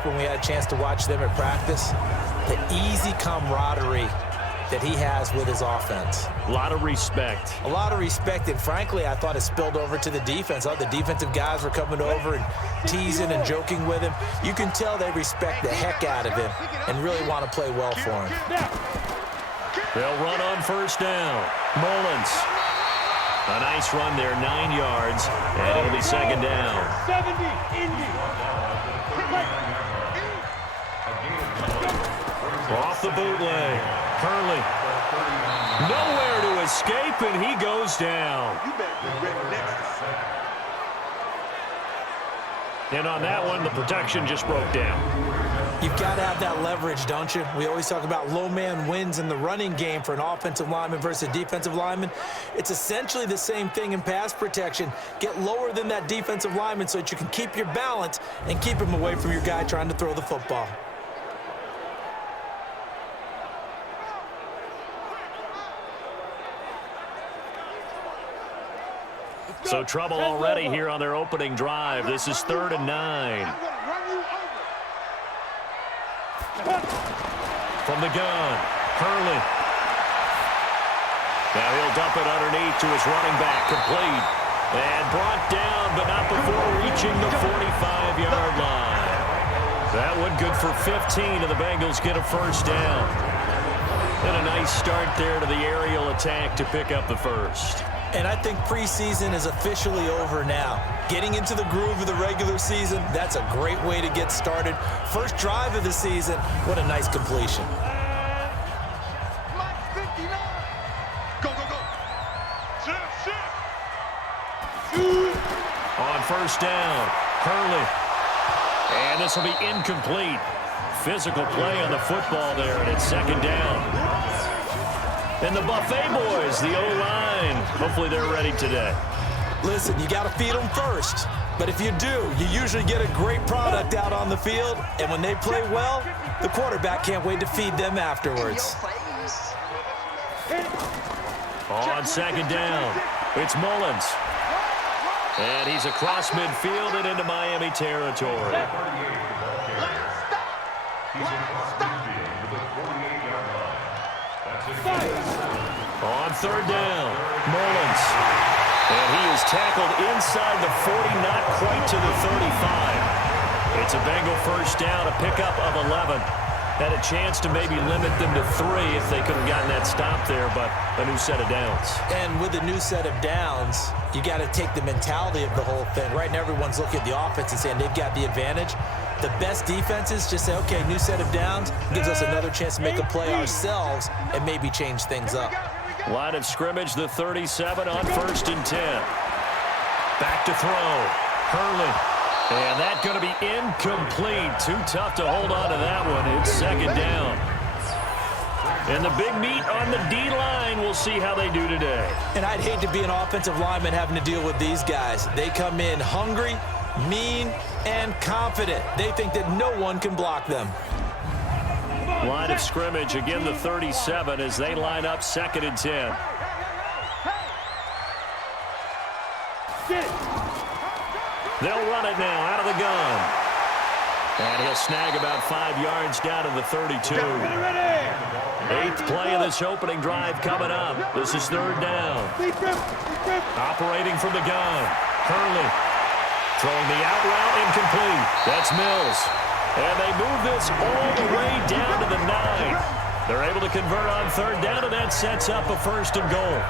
week when we had a chance to watch them at practice, the easy camaraderie that he has with his offense. A lot of respect. A lot of respect, and frankly, I thought it spilled over to the defense. All the defensive guys were coming over and teasing and joking with him. You can tell they respect the heck out of him and really want to play well for him. They'll run on first down. Mullins. A nice run there, 9 yards, and it'll be second down. 70, Indy. Off the bootleg. Hurley. Nowhere to escape, and he goes down. And on that one, the protection just broke down. You've got to have that leverage, don't you? We always talk about low man wins in the running game for an offensive lineman versus a defensive lineman. It's essentially the same thing in pass protection. Get lower than that defensive lineman so that you can keep your balance and keep him away from your guy trying to throw the football. So trouble already here on their opening drive. This is 3rd and 9. From the gun, Hurley. Now he'll dump it underneath to his running back, complete. And brought down, but not before reaching the 45-yard line. That one good for 15, and the Bengals get a first down. And a nice start there to the aerial attack to pick up the first. And I think preseason is officially over now. Getting into the groove of the regular season, that's a great way to get started. First drive of the season, what a nice completion. On first down, Hurley. And this will be incomplete. Physical play on the football there, and it's second down. And the Buffet boys, the O-line, hopefully they're ready today. Listen, you got to feed them first. But if you do, you usually get a great product out on the field. And when they play well, the quarterback can't wait to feed them afterwards. On second down, it's Mullins. And he's across midfield and into Miami territory. On third down, Mullins. And he is tackled inside the 40, not quite to the 35. It's a Bengal first down, a pickup of 11. Had a chance to maybe limit them to 3 if they could have gotten that stop there, but a new set of downs. And with a new set of downs, you got to take the mentality of the whole thing. Right now, everyone's looking at the offense and saying they've got the advantage. The best defenses just say, okay, new set of downs, gives us another chance to make a play ourselves and maybe change things up. Line of scrimmage, the 37 on 1st and 10. Back to throw. Hurley. And that's going to be incomplete. Too tough to hold on to that one. It's second down. And the big meat on the D-line. We'll see how they do today. And I'd hate to be an offensive lineman having to deal with these guys. They come in hungry, mean, and confident. They think that no one can block them. Line of scrimmage, again the 37 as they line up 2nd and 10. They'll run it now out of the gun. And he'll snag about 5 yards down to the 32. 8th play of this opening drive coming up. This is 3rd down. Operating from the gun. Hurley. Throwing the out route incomplete. That's Mills. And they move this all the way down to the 9. They're able to convert on 3rd down, and that sets up a 1st and goal.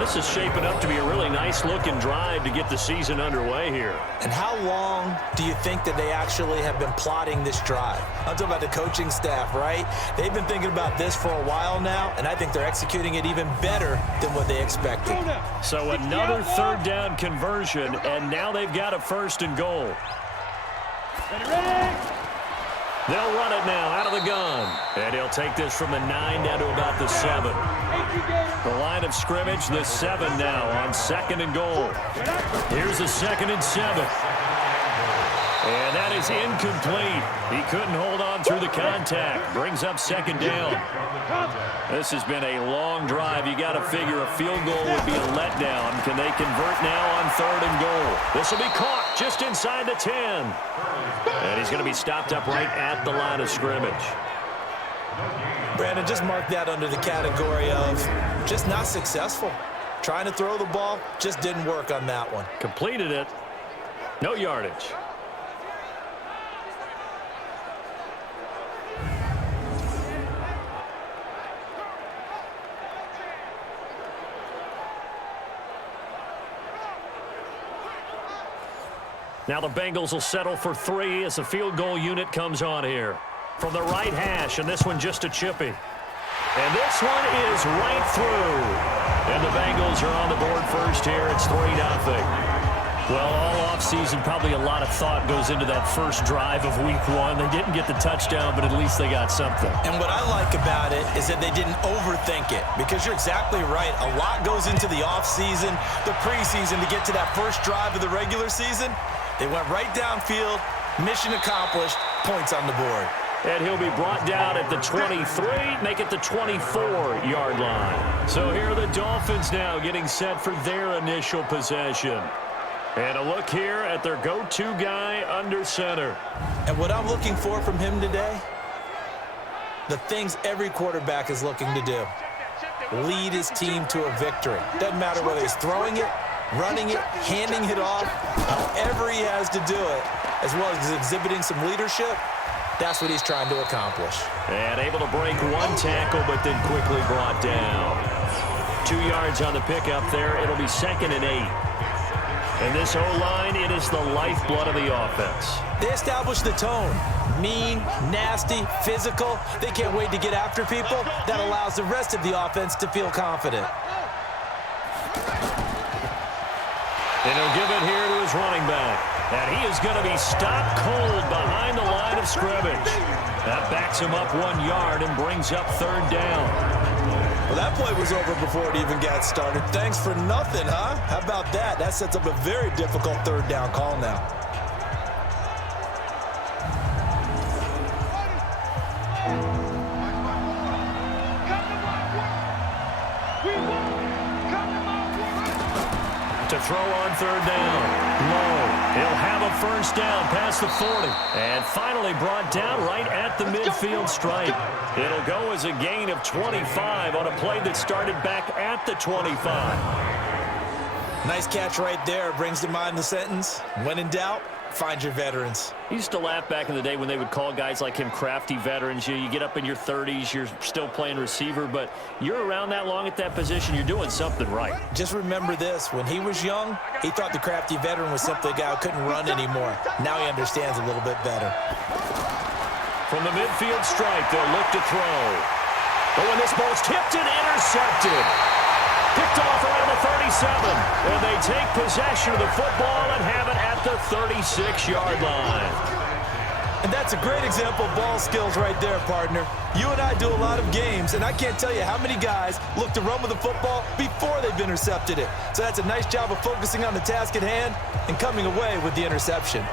This is shaping up to be a really nice-looking drive to get the season underway here. And how long do you think that they actually have been plotting this drive? I'm talking about the coaching staff, right? They've been thinking about this for a while now, and I think they're executing it even better than what they expected. So another 3rd down conversion, and now they've got a 1st and goal. They'll run it now out of the gun. And he'll take this from the 9 down to about the 7. The line of scrimmage, the 7 now on 2nd and goal. Here's the 2nd and 7. And that is incomplete. He couldn't hold on through the contact. Brings up second down. This has been a long drive. You got to figure a field goal would be a letdown. Can they convert now on 3rd and goal? This will be caught just inside the 10. And he's going to be stopped up right at the line of scrimmage. Brandon, just mark that under the category of just not successful. Trying to throw the ball, just didn't work on that one. Completed it. No yardage. Now the Bengals will settle for 3 as the field goal unit comes on here. From the right hash, and this one just a chippy. And this one is right through. And the Bengals are on the board first here. It's 3-0. Well, all offseason, probably a lot of thought goes into that first drive of week 1. They didn't get the touchdown, but at least they got something. And what I like about it is that they didn't overthink it, because you're exactly right. A lot goes into the offseason, the preseason to get to that first drive of the regular season. They went right downfield, mission accomplished, points on the board. And he'll be brought down at the 23, make it the 24-yard line. So here are the Dolphins now getting set for their initial possession. And a look here at their go-to guy under center. And what I'm looking for from him today, the things every quarterback is looking to do. Lead his team to a victory. Doesn't matter whether he's throwing it, running it, handing it off, however he has to do it, as well as exhibiting some leadership. That's what he's trying to accomplish. And able to break one tackle, but then quickly brought down. 2 yards on the pickup there. It'll be 2nd and 8. And this O-line, it is the lifeblood of the offense. They establish the tone. Mean, nasty, physical. They can't wait to get after people. That allows the rest of the offense to feel confident. And he'll give it here to his running back. And he is going to be stopped cold behind the line of scrimmage. That backs him up 1 yard and brings up 3rd down. Well, that play was over before it even got started. Thanks for nothing, huh? How about that? That sets up a very difficult 3rd down call now. To throw on 3rd down. Low. He'll have a 1st down past the 40. And finally brought down right at the midfield stripe. It'll go as a gain of 25 on a play that started back at the 25. Nice catch right there. Brings to mind the sentence, when in doubt, find your veterans. I used to laugh back in the day when they would call guys like him crafty veterans. You get up in your 30s, you're still playing receiver, but you're around that long at that position, you're doing something right. Just remember this. When he was young, he thought the crafty veteran was simply a guy who couldn't run anymore. Now he understands a little bit better. From the midfield stripe, they'll look to throw. But when this ball's tipped and intercepted. Picked off around the 37. And they take possession of the football and have it at the 36-yard line. And that's a great example of ball skills right there, partner. You and I do a lot of games, and I can't tell you how many guys look to run with the football before they've intercepted it. So that's a nice job of focusing on the task at hand and coming away with the interception.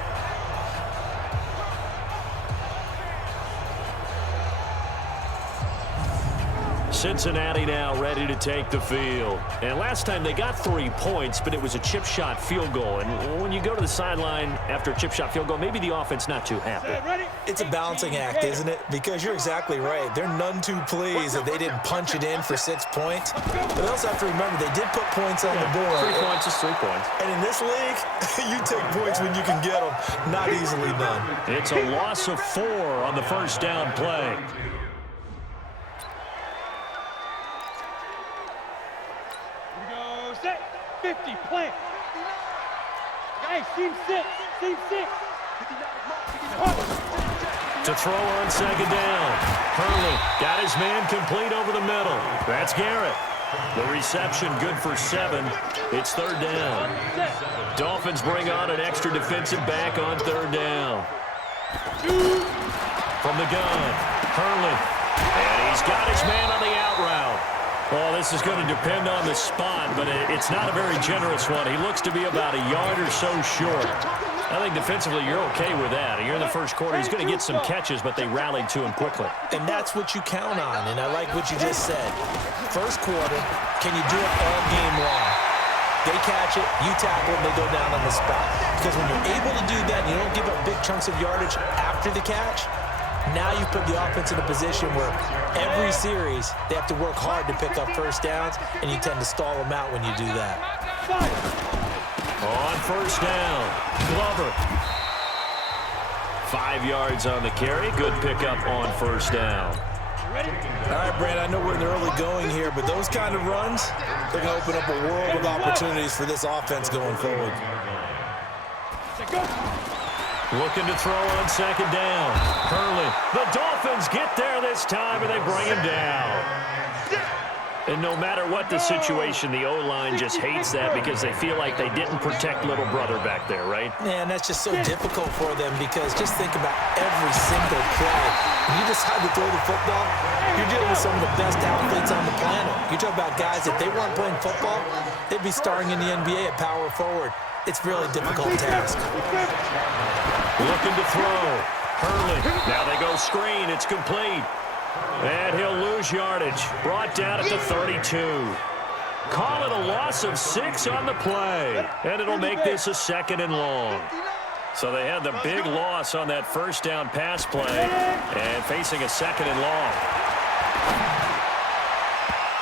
Cincinnati now ready to take the field. And last time they got 3 points, but it was a chip shot field goal. And when you go to the sideline after a chip shot field goal, maybe the offense not too happy. It's a balancing act, isn't it? Because you're exactly right. They're none too pleased that they didn't punch it in for 6 points. But they also have to remember they did put points on the board. 3 points is 3 points. And in this league, you take points when you can get them. Not easily done. It's a loss of 4 on the 1st down play. 50, plant. Guys, team 6, team 6. To throw on 2nd down. Hurley got his man complete over the middle. That's Garrett. The reception good for 7. It's 3rd down. Dolphins bring on an extra defensive back on 3rd down. From the gun, Hurley. And he's got his man on the out route. Well, this is going to depend on the spot, but it's not a very generous one. He looks to be about a yard or so short. I think defensively you're okay with that. You're in the first quarter. He's going to get some catches, but they rallied to him quickly. And that's what you count on, and I like what you just said. First quarter, can you do it all game long? They catch it, you tackle them, they go down on the spot. Because when you're able to do that and you don't give up big chunks of yardage after the catch, now you put the offense in a position where every series they have to work hard to pick up first downs, and you tend to stall them out when you do that. On first down, Glover. 5 yards on the carry. Good pickup on first down. All right, Brand, I know we're in the early going here, but those kind of runs, they're going to open up a world of opportunities for this offense going forward. Looking to throw on second down. Hurley. The Dolphins get there this time, and they bring him down. And no matter what the situation, the O-line just hates that because they feel like they didn't protect little brother back there, right? Man, that's just so difficult for them because just think about every single play. When you decide to throw the football, you're dealing with some of the best athletes on the planet. You're talking about guys, if they weren't playing football, they'd be starring in the NBA at power forward. It's really a difficult task. Looking to throw. Hurley. Now they go screen. It's complete. And he'll lose yardage. Brought down at the 32. Call it a loss of 6 on the play. And it'll make this a second and long. So they had the big loss on that first down pass play. And facing a second and long.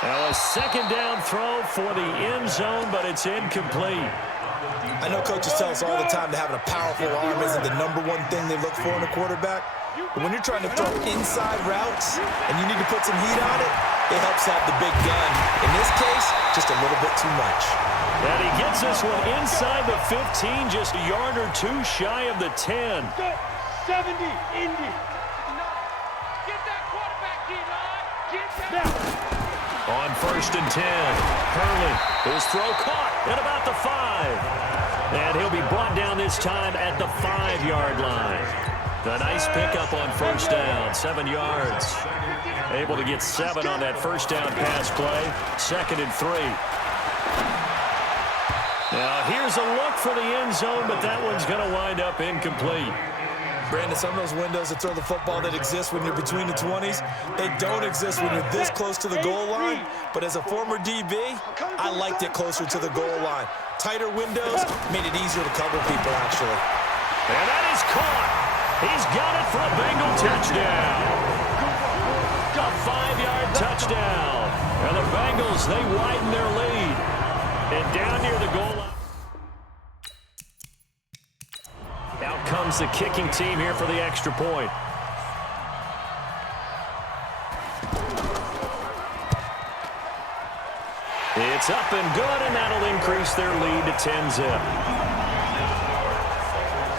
Now a second down throw for the end zone, but it's incomplete. I know coaches tell us all the time that having a powerful arm isn't the #1 thing they look for in a quarterback. But when you're trying to throw inside routes and you need to put some heat on it, it helps have the big gun. In this case, just a little bit too much. And he gets this one inside the 15, just a yard or two shy of the 10. 70, Indy. Get that quarterback, D-line. Get that. On first and 10, Hurley. His throw caught at about the 5. And he'll be brought down this time at the 5-yard line. A nice pickup on first down, 7 yards. Able to get 7 on that first down pass play. Second and 3. Now here's a look for the end zone, but that one's going to wind up incomplete. Brandon, some of those windows to throw the football that exist when you're between the 20s, they don't exist when you're this close to the goal line. But as a former DB, I liked it closer to the goal line. Tighter windows made it easier to cover people, actually. And that is caught. He's got it for a Bengal touchdown. A 5-yard touchdown. And the Bengals, they widen their lead. And down near the goal line. Out comes the kicking team here for the extra point. It's up and good, and that'll increase their lead to 10-zip.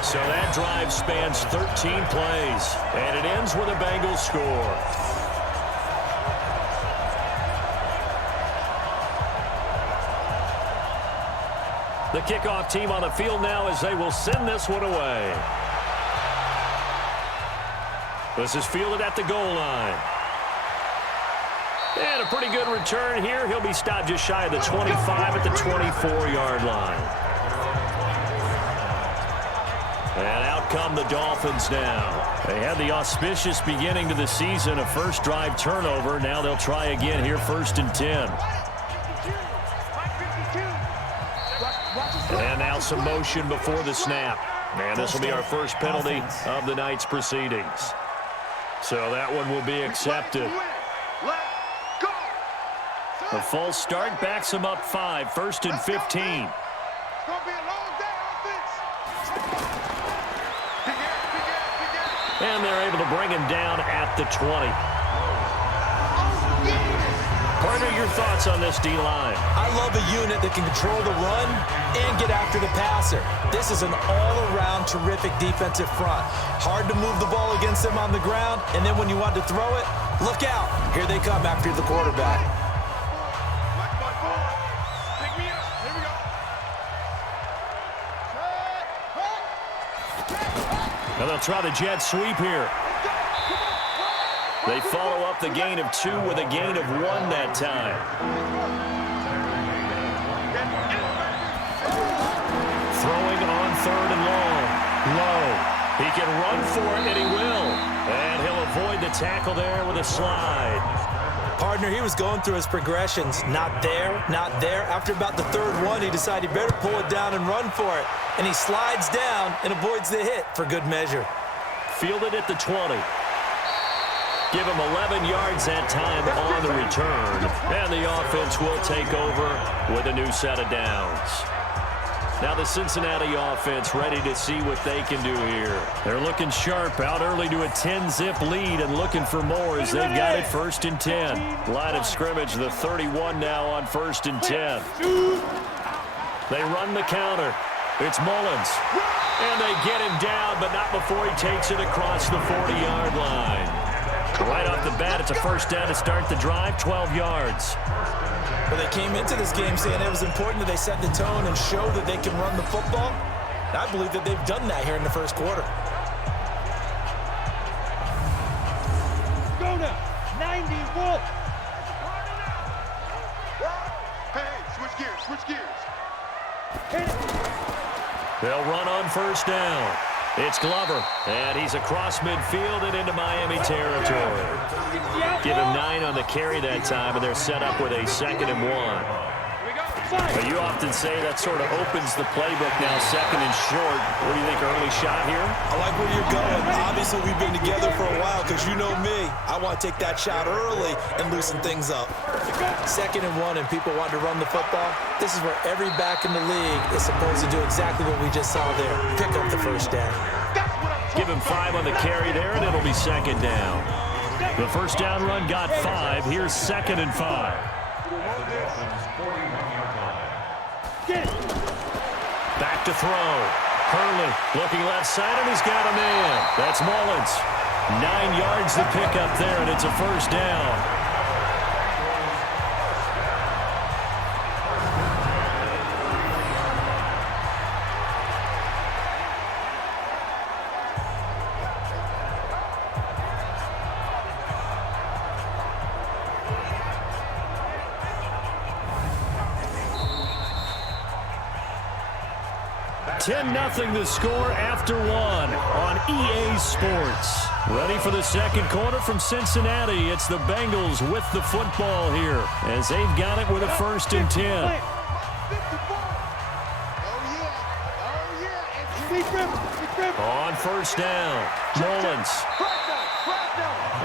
So that drive spans 13 plays, and it ends with a Bengals score. The kickoff team on the field now as they will send this one away. This is fielded at the goal line. And a pretty good return here. He'll be stopped just shy of the 25 at the 24-yard line. And out come the Dolphins now. They had the auspicious beginning to the season, a first drive turnover. Now they'll try again here, first and 10. And now some motion before the snap. And this will be our first penalty of the night's proceedings. So that one will be accepted. A false start backs him up 5, first and 15. And they're able to bring him down at the 20. Partner, your thoughts on this D-line? I love a unit that can control the run and get after the passer. This is an all-around terrific defensive front. Hard to move the ball against them on the ground, and then when you want to throw it, look out. Here they come after the quarterback. Now they'll try the jet sweep here. They follow up the gain of 2 with a gain of 1 that time. Throwing on 3rd and long. He can run for it, and he will. And he'll avoid the tackle there with a slide. Partner, he was going through his progressions. Not there, not there. After about the third one, he decided he better pull it down and run for it. And he slides down and avoids the hit for good measure. Fielded at the 20. Give him 11 yards that time on the return. And the offense will take over with a new set of downs. Now the Cincinnati offense ready to see what they can do here. They're looking sharp, out early to a 10-zip lead and looking for more as they've got it 1st and 10. Line of scrimmage, the 31 now on 1st and 10. They run the counter. It's Mullins. And they get him down, but not before he takes it across the 40-yard line. Right off the bat, it's a first down to start the drive, 12 yards. Well, they came into this game saying it was important that they set the tone and show that they can run the football. And I believe that they've done that here in the first quarter. Go now. 90 Wolf. Hey, switch gears, switch gears. They'll run on first down. It's Glover, and he's across midfield and into Miami territory. Give him 9 on the carry that time, and they're set up with a 2nd and 1. But you often say that sort of opens the playbook now, 2nd and short. What do you think, early shot here? I like where you're going. Obviously, we've been together for a while because you know me. I want to take that shot early and loosen things up. 2nd and 1, and people want to run the football. This is where every back in the league is supposed to do exactly what we just saw there. Pick up the first down. Give him 5 on the carry there, and it'll be 2nd down. The first down run got 5. Here's 2nd and 5. Back to throw. Hurley looking left side, and he's got a man. That's Mullins. 9 yards to pick up there, and it's a first down. Nothing the score after 1 on EA Sports. Ready for the second quarter from Cincinnati. It's the Bengals with the football here as they've got it with a 1st and 10. On first down, Mullins.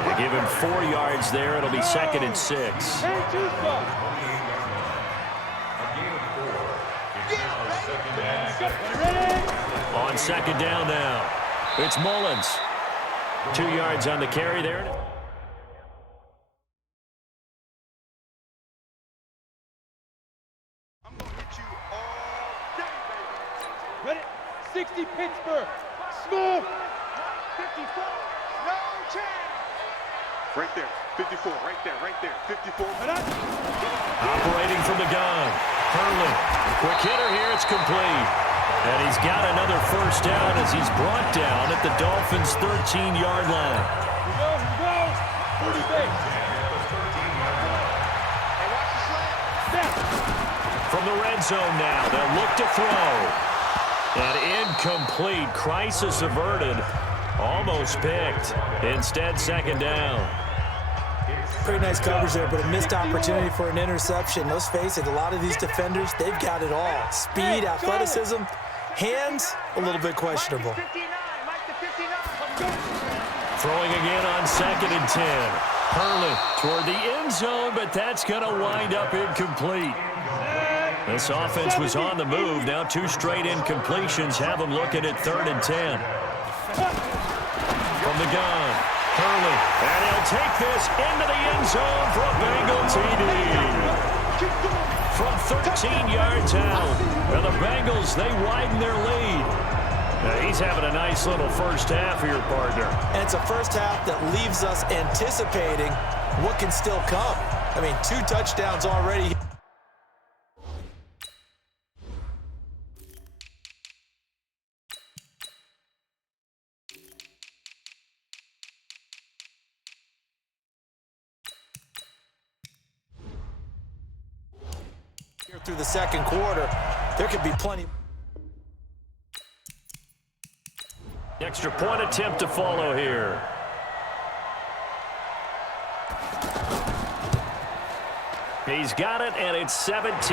They give him 4 yards there. It'll be 2nd and 6. On 2nd down now, it's Mullins. 2 yards on the carry there. I'm going to hit you all day, baby. Ready? 60 Pittsburgh. Smooth. 54. No chance. Right there. 54. Right there. Right there. 54. Operating from the gun. Hurley. Quick hitter here. It's complete. And he's got another first down as he's brought down at the Dolphins' 13-yard line. Here we go. 40 base. From the red zone now, they'll look to throw. And incomplete. Crisis averted. Almost picked. Instead, 2nd down. Pretty nice coverage there, but a missed opportunity for an interception. Let's face it, a lot of these defenders, they've got it all. Speed, athleticism, hands, a little bit questionable. Throwing again on 2nd and 10. Hurley toward the end zone, but that's going to wind up incomplete. This offense was on the move. Now 2 straight incompletions have them looking at 3rd and 10. From the gun, Hurley, and he'll take this into the end zone for a Bengal TD. From 13 yards out, and the Bengals, they widen their lead. Now he's having a nice little first half here, partner. And it's a first half that leaves us anticipating what can still come. I mean, 2 touchdowns already. Through the second quarter, there could be plenty. extra point attempt to follow here. He's got it, and it's 17-0.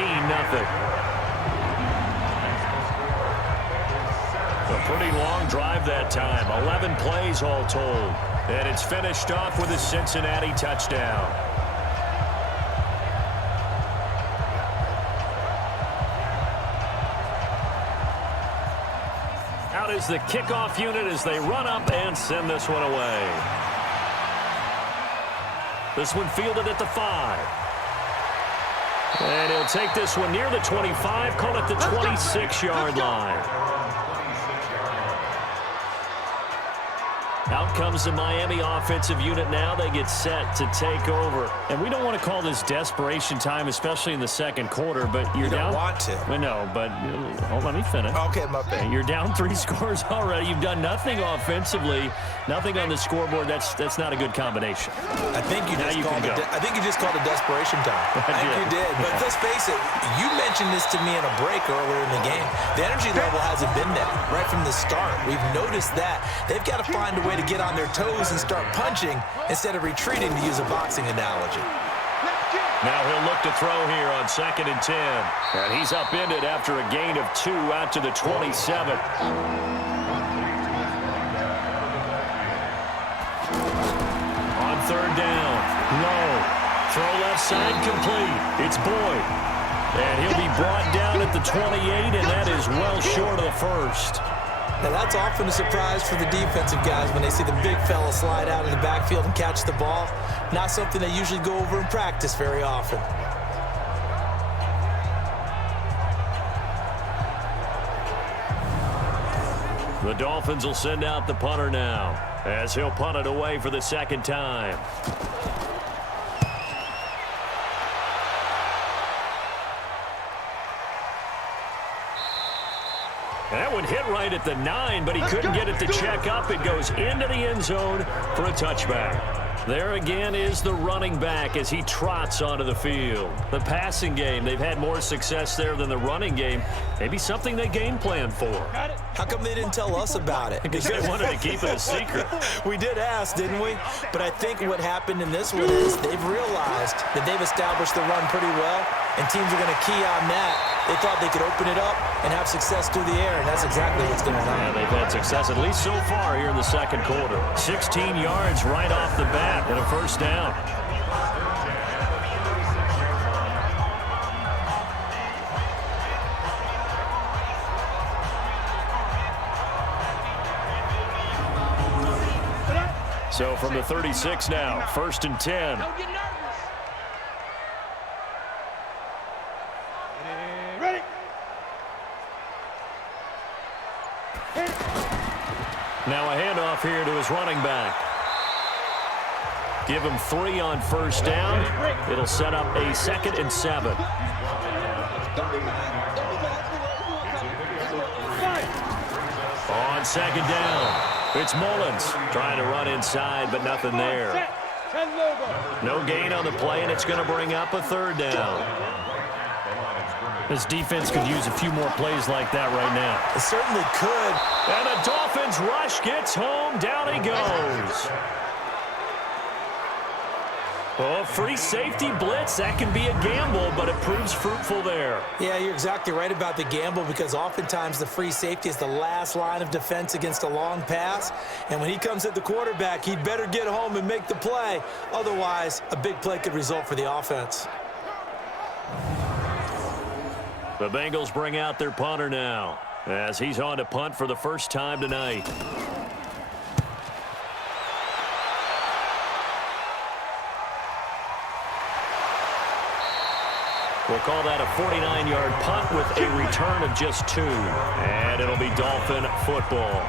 A pretty long drive that time. 11 plays all told. And it's finished off with a Cincinnati touchdown. Out is the kickoff unit as they run up and send this one away. This one fielded at the 5. And he'll take this one near the 25, call it the 26-yard line. Out comes the Miami offensive unit now. They get set to take over. And we don't want to call this desperation time, especially in the second quarter, but you're down. You don't want to. I know, but let me finish. Okay, my bad. You're down 3 scores already. You've done nothing offensively, nothing on the scoreboard. That's not a good combination. I think you just called it desperation time. I think you did. But let's face it, you mentioned this to me in a break earlier in the game. The energy level hasn't been there right from the start. We've noticed that. They've got to find a way to get on their toes and start punching instead of retreating, to use a boxing analogy. Now he'll look to throw here on 2nd and 10. And he's upended after a gain of 2 out to the 27. On 3rd down, low. Throw left side complete. It's Boyd. And he'll be brought down at the 28, and that is well short of the first. Now, that's often a surprise for the defensive guys when they see the big fella slide out of the backfield and catch the ball. Not something they usually go over in practice very often. The Dolphins will send out the punter now as he'll punt it away for the 2nd time. That one hit right at the 9, but he couldn't get it to check up. It goes into the end zone for a touchback. There again is the running back as he trots onto the field. The passing game, they've had more success there than the running game. Maybe something they game plan for. How come they didn't tell us about it? Because they wanted to keep it a secret. We did ask, didn't we? But I think what happened in this one is they've realized that they've established the run pretty well, and teams are going to key on that. They thought they could open it up and have success through the air, and that's exactly what's going on. Yeah, they've had success, at least so far here in the second quarter. 16 yards right off the bat and a first down. So from the 36 now, 1st and 10. Don't get nervous. Ready. Now a handoff here to his running back. Give him 3 on first down. It'll set up a 2nd and 7. On 2nd down. It's Mullins trying to run inside, but nothing there. No gain on the play, and it's going to bring up a 3rd down. This defense could use a few more plays like that right now. It certainly could. And the Dolphins rush gets home. Down he goes. Oh, free safety blitz. That can be a gamble, but it proves fruitful there. Yeah, you're exactly right about the gamble, because oftentimes the free safety is the last line of defense against a long pass. And when he comes at the quarterback, he'd better get home and make the play. Otherwise, a big play could result for the offense. The Bengals bring out their punter now as he's on to punt for the first time tonight. We'll call that a 49-yard punt with a return of just 2. And it'll be Dolphin football.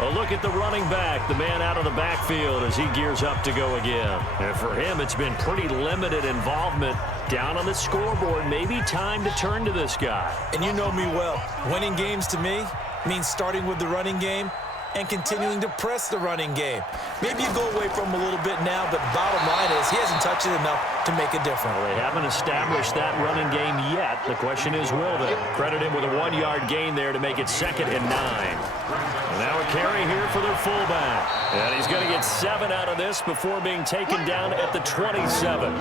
A look at the running back, the man out of the backfield as he gears up to go again. And for him, it's been pretty limited involvement down on the scoreboard. Maybe time to turn to this guy. And you know me well. Winning games to me means starting with the running game and continuing to press the running game. Maybe you go away from him a little bit now, but bottom line is he hasn't touched it enough to make a difference. Well, they haven't established that running game yet. The question is, will they? Credit him with a 1-yard gain there to make it 2nd and 9. And Now a carry here for their fullback. And he's going to get 7 out of this before being taken down at the 27.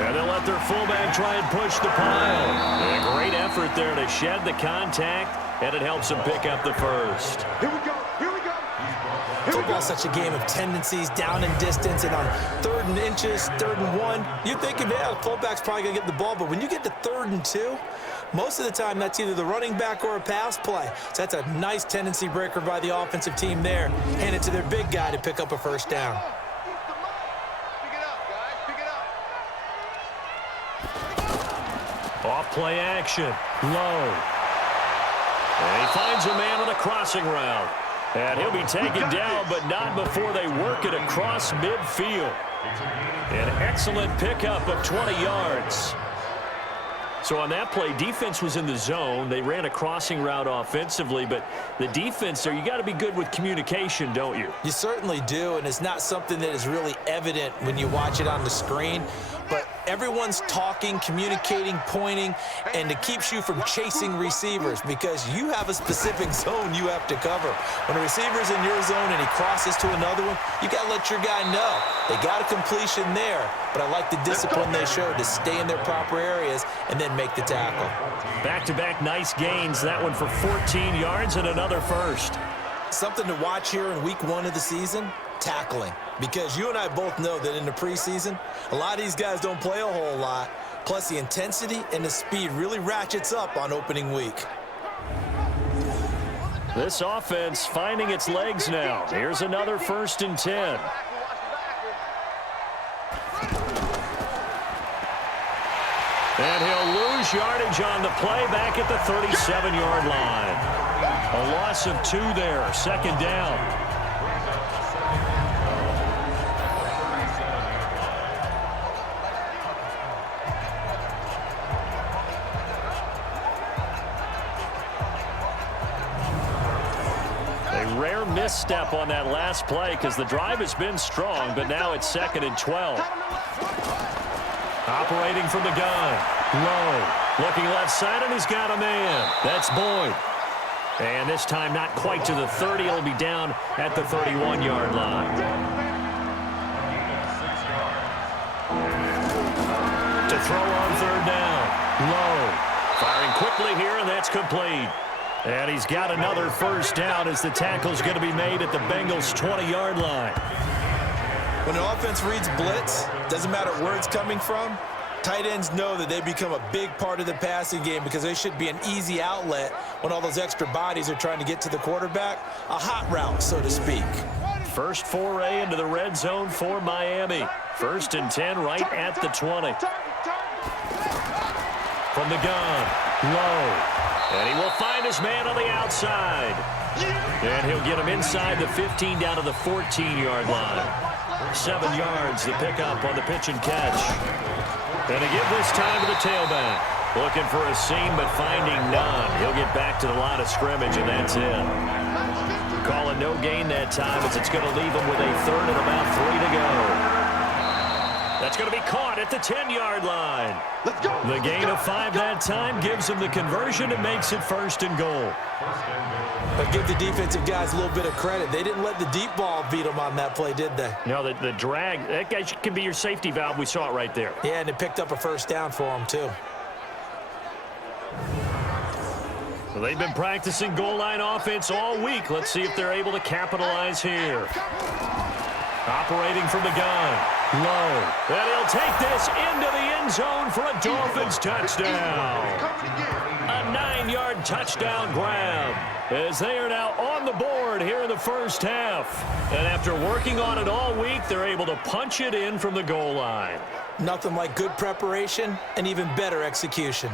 And they'll let their fullback try and push the pile. And a great effort there to shed the contact, and it helps them pick up the first. Here we go. Here we go. Football's such a game of tendencies, down and distance, and on 3rd and inches, 3rd and 1, you think, yeah, the fullback's probably going to get the ball, but when you get to 3rd and 2, most of the time that's either the running back or a pass play. So that's a nice tendency breaker by the offensive team there. Hand it to their big guy to pick up a first down. Pick it up, guys. Pick it up. Off play action. Low. And he finds a man on a crossing route. And he'll be taken down, but not before they work it across midfield. An excellent pickup of 20 yards. So on that play, defense was in the zone. They ran a crossing route offensively, but the defense there, you got to be good with communication, don't you? You certainly do, and it's not something that is really evident when you watch it on the screen. But everyone's talking, communicating, pointing, and it keeps you from chasing receivers because you have a specific zone you have to cover. When a receiver's in your zone and he crosses to another one, you got to let your guy know. They got a completion there, but I like the discipline they showed to stay in their proper areas and then make the tackle. Back-to-back nice gains. That one for 14 yards and another first. Something to watch here in week 1 of the season, tackling. Because you and I both know that in the preseason, a lot of these guys don't play a whole lot. Plus, the intensity and the speed really ratchets up on opening week. This offense finding its legs now. Here's another 1st and 10. And he'll lose yardage on the play back at the 37-yard line. A loss of 2 there, 2nd down. A rare misstep on that last play because the drive has been strong, but now it's 2nd and 12. Operating from the gun. Low. Looking left side, and he's got a man. That's Boyd. And this time not quite to the 30. It'll be down at the 31-yard line. To throw on 3rd down. Low. Firing quickly here, and that's complete. And he's got another first down as the tackle's going to be made at the Bengals' 20-yard line. When an offense reads blitz, doesn't matter where it's coming from, tight ends know that they become a big part of the passing game because they should be an easy outlet when all those extra bodies are trying to get to the quarterback. A hot route, so to speak. First foray into the red zone for Miami. 1st and 10 right at the 20. From the gun. Low. And he will find his man on the outside. And he'll get him inside the 15 down to the 14-yard line. 7 yards, the pickup on the pitch and catch. And to give this time to the tailback. Looking for a seam, but finding none. He'll get back to the line of scrimmage, and that's it. Calling no gain that time as it's going to leave him with a 3rd and about 3 to go. That's going to be caught at the 10-yard line. Let's go. The gain of 5 that time gives them the conversion and makes it 1st and goal. But give the defensive guys a little bit of credit. They didn't let the deep ball beat them on that play, did they? No, the drag, that guy can be your safety valve. We saw it right there. Yeah, and it picked up a first down for them, too. Well, they've been practicing goal line offense all week. Let's see if they're able to capitalize here. Operating from the gun. Low. And he'll take this into the end zone for a Dolphins touchdown. A 9-yard touchdown grab as they are now on the board here in the first half. And after working on it all week, they're able to punch it in from the goal line. Nothing like good preparation and even better execution.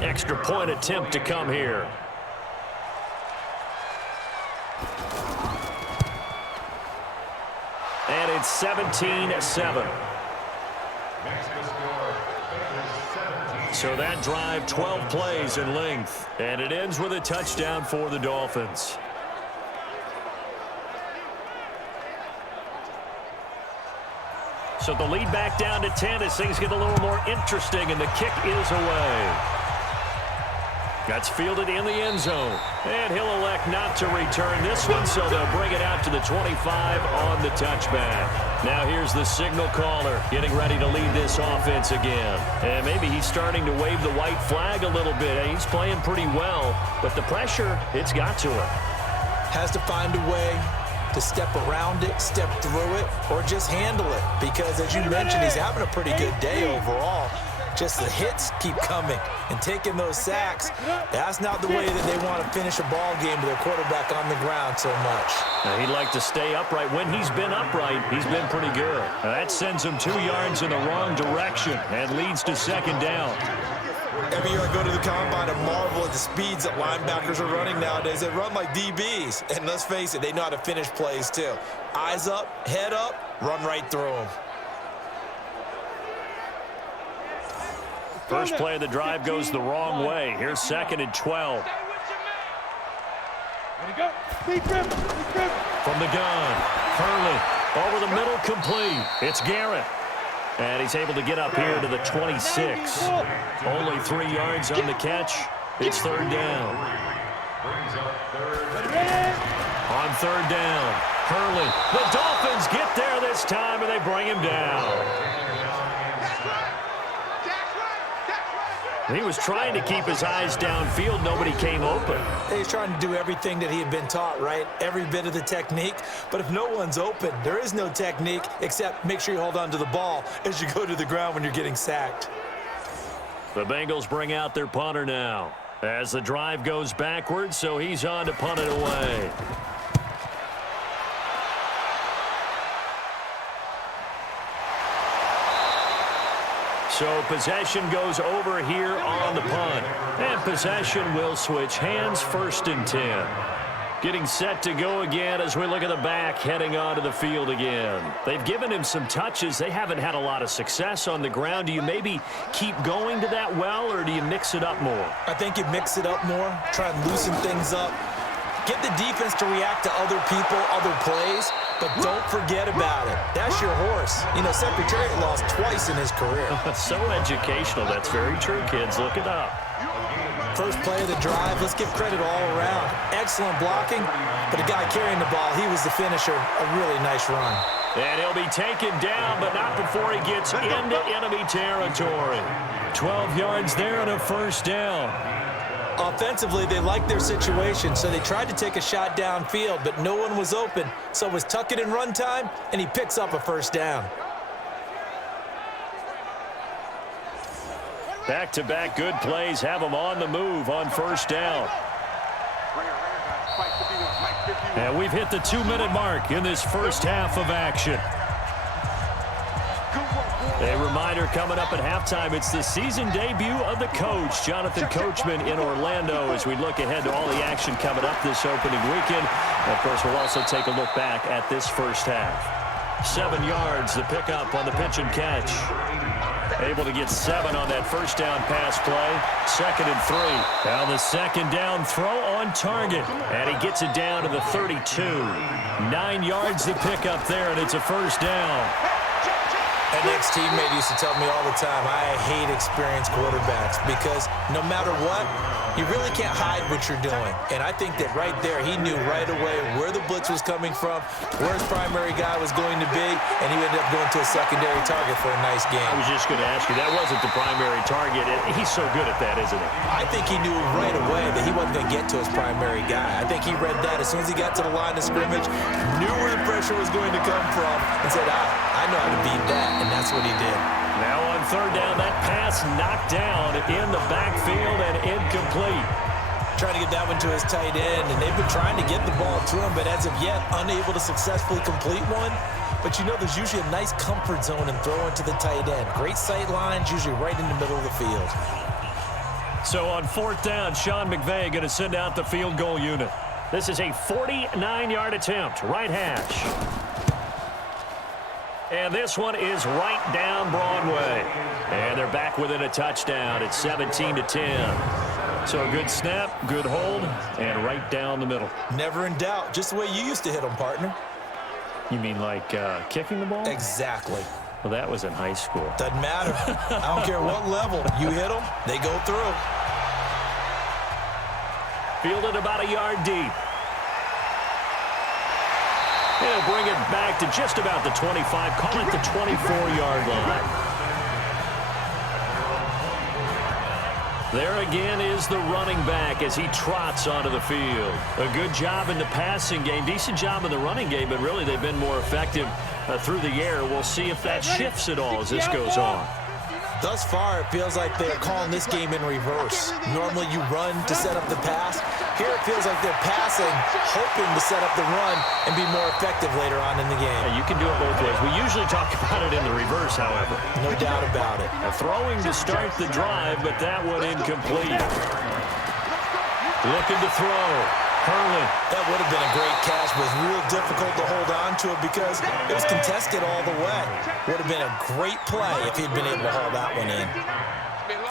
Extra point attempt to come here. And it's 17-7. So that drive, 12 plays in length. And it ends with a touchdown for the Dolphins. So the lead back down to 10 as things get a little more interesting, and the kick is away. That's fielded in the end zone. And he'll elect not to return this one, so they'll bring it out to the 25 on the touchback. Now here's the signal caller getting ready to lead this offense again. And maybe he's starting to wave the white flag a little bit. He's playing pretty well, but the pressure, it's got to him. Has to find a way to step around it, step through it, or just handle it. Because as you mentioned, he's having a pretty good day overall. Just the hits keep coming and taking those sacks. That's not the way that they want to finish a ball game with their quarterback on the ground so much. Now, he'd like to stay upright. When he's been upright, he's been pretty good. Now, that sends him 2 yards in the wrong direction and leads to second down. Every year I go to the combine and marvel at the speeds that linebackers are running nowadays. They run like DBs. And let's face it, they know how to finish plays too. Eyes up, head up, run right through them. First play of the drive goes the wrong way. Here's 2nd and 12. From the gun, Hurley over the middle, complete. It's Garrett. And he's able to get up here to the 26. Only 3 yards on the catch. It's 3rd down. On 3rd down, Hurley. The Dolphins get there this time, and they bring him down. He was trying to keep his eyes downfield. Nobody came open. He's trying to do everything that he had been taught, right? Every bit of the technique. But if no one's open, there is no technique except make sure you hold on to the ball as you go to the ground when you're getting sacked. The Bengals bring out their punter now as the drive goes backwards, so he's on to punt it away. So possession goes over here on the punt. And possession will switch hands, 1st and 10. Getting set to go again as we look at the back heading onto the field again. They've given him some touches. They haven't had a lot of success on the ground. Do you maybe keep going to that well, or do you mix it up more? I think you mix it up more, try and loosen things up. Get the defense to react to other people, other plays, but don't forget about it. That's your horse. You know, Secretariat lost twice in his career. So educational. That's very true, kids. Look it up. First play of the drive, let's give credit all around. Excellent blocking, but the guy carrying the ball, he was the finisher. A really nice run. And he'll be taken down, but not before he gets into enemy territory. 12 yards there and a 1st down. Offensively, they liked their situation, so they tried to take a shot downfield, but no one was open. So it was tuck it in run time, and he picks up a 1st down. Back-to-back good plays have him on the move on 1st down. And we've hit the 2-minute mark in this first half of action. A reminder coming up at halftime, it's the season debut of the coach, Jonathan Coachman, in Orlando, as we look ahead to all the action coming up this opening weekend. And of course, we'll also take a look back at this first half. 7 yards, the pickup on the pitch and catch. Able to get 7 on that 1st down pass play. 2nd and 3. Now the 2nd down throw on target. And he gets it down to the 32. 9 yards the pickup there, and it's a 1st down. An ex-teammate used to tell me all the time, I hate experienced quarterbacks because no matter what, you really can't hide what you're doing. And I think that right there, he knew right away where the blitz was coming from, where his primary guy was going to be, and he ended up going to a secondary target for a nice game. I was just going to ask you, that wasn't the primary target. He's so good at that, isn't he? I think he knew right away that he wasn't going to get to his primary guy. I think he read that as soon as he got to the line of scrimmage, knew where the pressure was going to come from, and said, I know how to beat that. And that's what he did. Now on 3rd down, that pass knocked down in the backfield and incomplete. Trying to get that one to his tight end, and they've been trying to get the ball to him, but as of yet, unable to successfully complete one. But you know, there's usually a nice comfort zone in throwing to the tight end. Great sight lines, usually right in the middle of the field. So on 4th down, Sean McVay going to send out the field goal unit. This is a 49-yard attempt, right hash. And this one is right down Broadway. And they're back within a touchdown. It's 17-10. So a good snap, good hold, and right down the middle. Never in doubt. Just the way you used to hit them, partner. You mean like kicking the ball? Exactly. Well, that was in high school. Doesn't matter. I don't care what level. You hit them, they go through. Fielded about a yard deep. He'll bring it back to just about the 25. Call it the 24-yard line. There again is the running back as he trots onto the field. A good job in the passing game. Decent job in the running game, but really they've been more effective through the air. We'll see if that shifts at all as this goes on. Thus far, it feels like they're calling this game in reverse. Normally you run to set up the pass. Here it feels like they're passing, hoping to set up the run and be more effective later on in the game. Yeah, you can do it both ways. We usually talk about it in the reverse, however. No doubt about it. Throwing to start the drive, but that one incomplete. Looking to throw. Hurley. That would have been a great catch, but it was real difficult to hold on to it because it was contested all the way. Would have been a great play if he'd been able to haul that one in.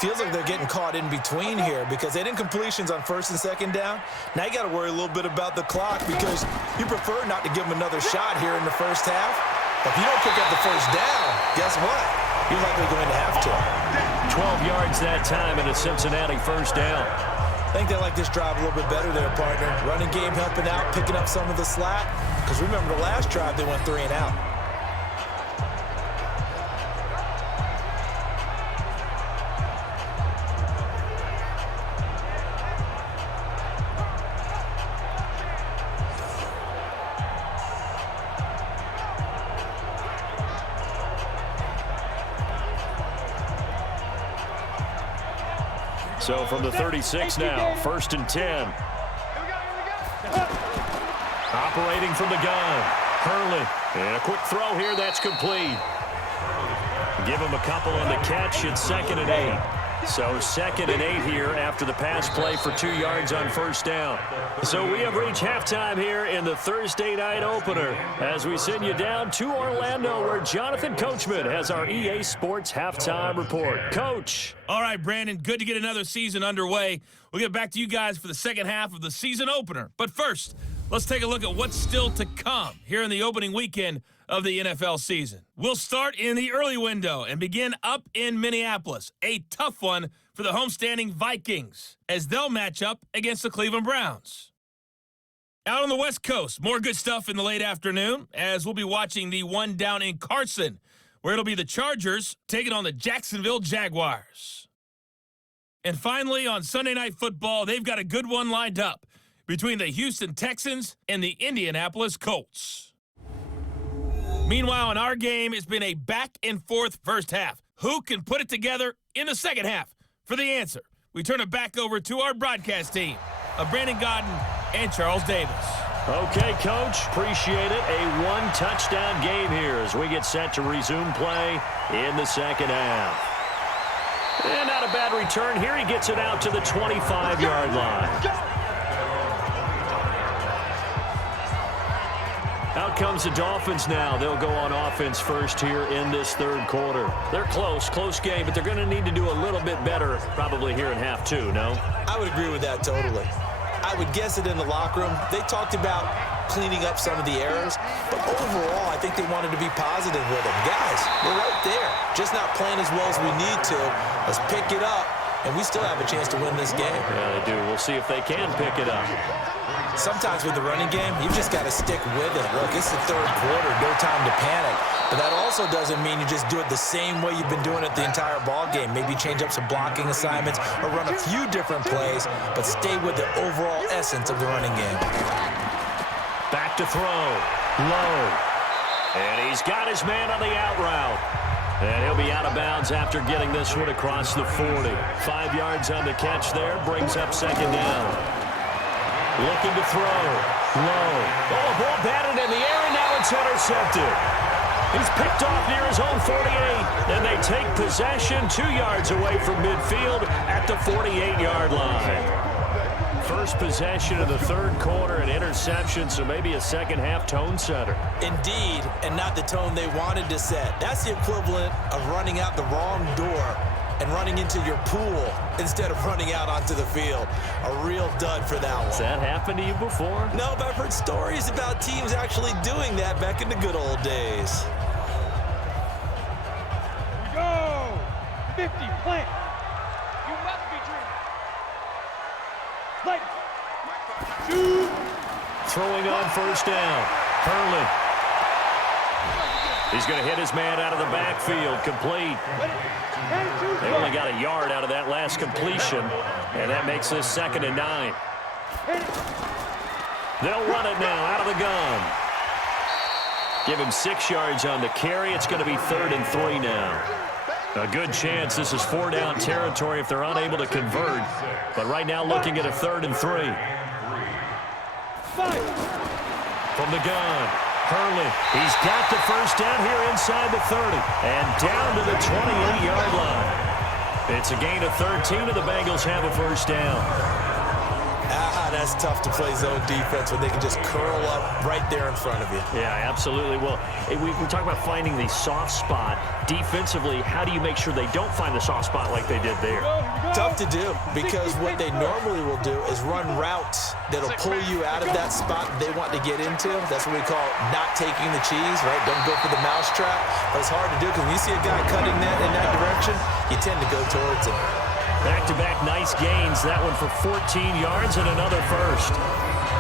Feels like they're getting caught in between here because they had incompletions on first and second down. Now you got to worry a little bit about the clock because you prefer not to give them another shot here in the first half. But if you don't pick up the first down, guess what? You're likely going to have to. 12 yards that time and a Cincinnati first down. I think they like this drive a little bit better there, partner. Running game helping out, picking up some of the slack. Because remember the last drive, they went 3 and out. So from the 36 now, 1st and 10. Operating from the gun. Hurley. And a quick throw here. That's complete. Give him a couple on the catch. It's 2nd and 8. So 2nd and 8 here after the pass play for 2 yards on first down. So we have reached halftime here in the Thursday night opener as we send you down to Orlando where Jonathan Coachman has our EA Sports halftime report. Coach. All right, Brandon, good to get another season underway. We'll get back to you guys for the second half of the season opener. But first, let's take a look at what's still to come here in the opening weekend of the NFL season. We'll start in the early window and begin up in Minneapolis. A tough one for the homestanding Vikings as they'll match up against the Cleveland Browns. Out on the West Coast, more good stuff in the late afternoon as we'll be watching the one down in Carson, where it'll be the Chargers taking on the Jacksonville Jaguars. And finally, on Sunday Night Football, they've got a good one lined up between the Houston Texans and the Indianapolis Colts. Meanwhile, in our game, it's been a back-and-forth first half. Who can put it together in the second half? For the answer, we turn it back over to our broadcast team of Brandon Godden and Charles Davis. Okay, Coach, appreciate it. A one-touchdown game here as we get set to resume play in the second half. And not a bad return here. He gets it out to the 25-yard line. Out comes the Dolphins now. They'll go on offense first here in this third quarter. They're close game, but they're going to need to do a little bit better probably here in half two, no? I would agree with that totally. I would guess it in the locker room. They talked about cleaning up some of the errors, but overall, I think they wanted to be positive with them. Guys, we're right there. Just not playing as well as we need to. Let's pick it up, and we still have a chance to win this game. Yeah, they do. We'll see if they can pick it up. Sometimes with the running game, you've just got to stick with it. Look, it's the third quarter, no time to panic. But that also doesn't mean you just do it the same way you've been doing it the entire ball game. Maybe change up some blocking assignments or run a few different plays, but stay with the overall essence of the running game. Back to throw. Low. And he's got his man on the out route. And he'll be out of bounds after getting this one across the 40. 5 yards on the catch there, brings up second down. Looking to throw. Low. Oh, ball batted in the air, and now it's intercepted. He's picked off near his own 48, and they take possession 2 yards away from midfield at the 48-yard line. First possession of the third quarter, an interception, so maybe a second-half tone setter. Indeed, and not the tone they wanted to set. That's the equivalent of running out the wrong door and running into your pool instead of running out onto the field. A real dud for that one. Has that happened to you before? No, but I've heard stories about teams actually doing that back in the good old days. Plant. You must be dreaming. Light. Shoot. Throwing on first down. Hurley. He's going to hit his man out of the backfield. Complete. They only got a yard out of that last completion, and that makes this 2nd and 9. They'll run it now out of the gun. Give him 6 yards on the carry. It's going to be 3rd and 3 now. A good chance this is 4-down territory if they're unable to convert. But right now looking at a 3rd and 3. From the gun, Hurley. He's got the first down here inside the 30 and down to the 28-yard line. It's a gain of 13, and the Bengals have a first down. That's tough to play zone defense when they can just curl up right there in front of you. Yeah, absolutely. Well, we talk about finding the soft spot. Defensively, how do you make sure they don't find the soft spot like they did there? Tough to do, because what they normally will do is run routes that'll pull you out of that spot they want to get into. That's what we call not taking the cheese, right? Don't go for the mousetrap. But it's hard to do because when you see a guy cutting that in that direction, you tend to go towards him. Back-to-back nice gains. That one for 14 yards and another first.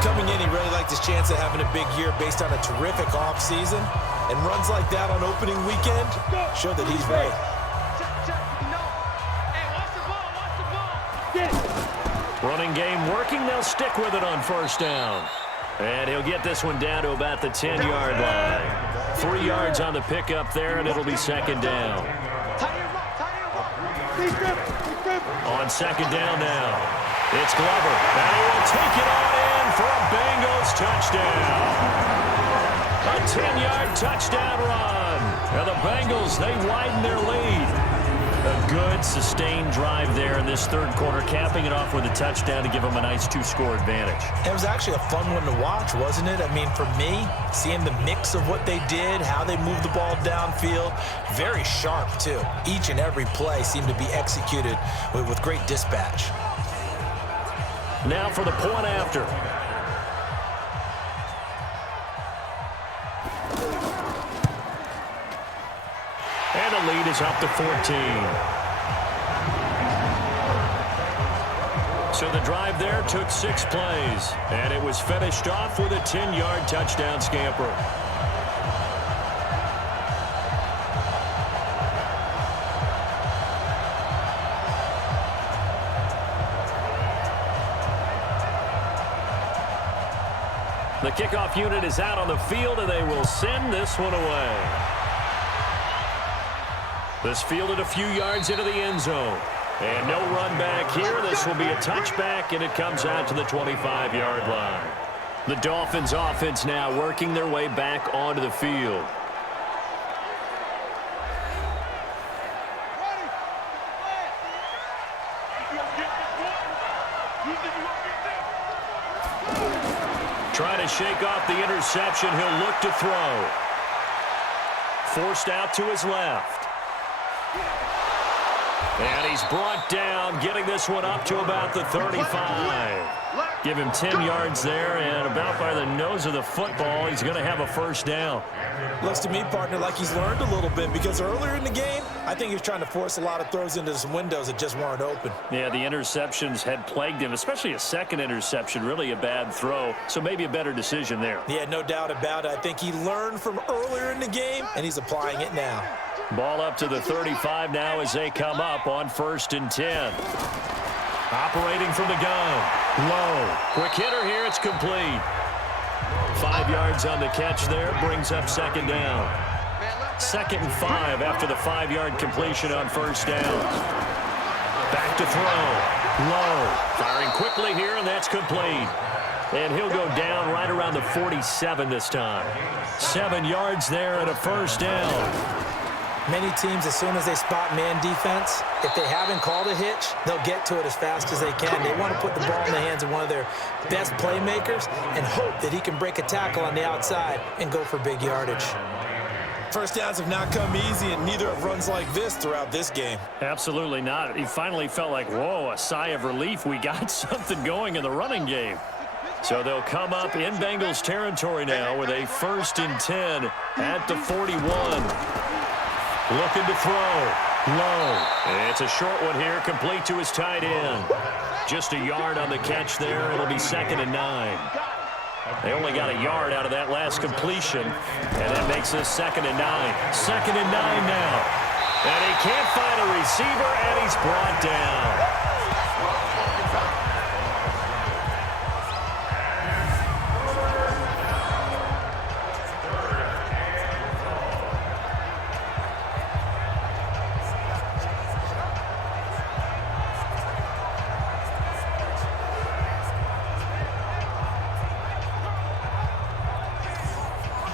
Coming in, he really liked his chance of having a big year based on a terrific offseason. And runs like that on opening weekend show that he's right. Running game working. They'll stick with it on first down. And he'll get this one down to about the 10-yard line. 3 yards on the pickup there, and it'll be 2nd down. On 2nd down now, it's Glover, and he will take it on in for a Bengals touchdown. A 10-yard touchdown run. And the Bengals, they widen their lead. A good, sustained drive there in this 3rd quarter, capping it off with a touchdown to give them a nice 2-score advantage. It was actually a fun one to watch, wasn't it? I mean, for me, seeing the mix of what they did, how they moved the ball downfield, very sharp, too. Each and every play seemed to be executed with great dispatch. Now for the point after. And the lead is up to 14. So the drive there took 6 plays, and it was finished off with a 10-yard touchdown scamper. The kickoff unit is out on the field, and they will send this one away. This fielded a few yards into the end zone. And no run back here. This will be a touchback, and it comes out to the 25-yard line. The Dolphins offense now working their way back onto the field. Trying to shake off the interception. He'll look to throw. Forced out to his left. And he's brought down, getting this one up to about the 35. Give him 10 yards there, and about by the nose of the football, he's going to have a first down. Looks to me, partner, like he's learned a little bit, because earlier in the game, I think he was trying to force a lot of throws into some windows that just weren't open. Yeah, the interceptions had plagued him, especially a second interception, really a bad throw, so maybe a better decision there. Yeah, no doubt about it. I think he learned from earlier in the game, and he's applying it now. Ball up to the 35 now as they come up on 1st and 10. Operating from the gun. Low. Quick hitter here. It's complete. 5 yards on the catch there. Brings up 2nd down. 2nd and 5 after the 5-yard completion on first down. Back to throw. Low. Firing quickly here, and that's complete. And he'll go down right around the 47 this time. 7 yards there and a first down. Many teams, as soon as they spot man defense, if they haven't called a hitch, they'll get to it as fast as they can. They want to put the ball in the hands of one of their best playmakers and hope that he can break a tackle on the outside and go for big yardage. First downs have not come easy, and neither have runs like this throughout this game. Absolutely not. He finally felt like, whoa, a sigh of relief. We got something going in the running game. So they'll come up in Bengals territory now with a 1st and 10 at the 41. Looking to throw. Low. It's a short one here, complete to his tight end. Just a yard on the catch there. It'll be 2nd and 9. They only got a yard out of that last completion, and that makes this 2nd and 9. 2nd and 9 now. And he can't find a receiver, and he's brought down.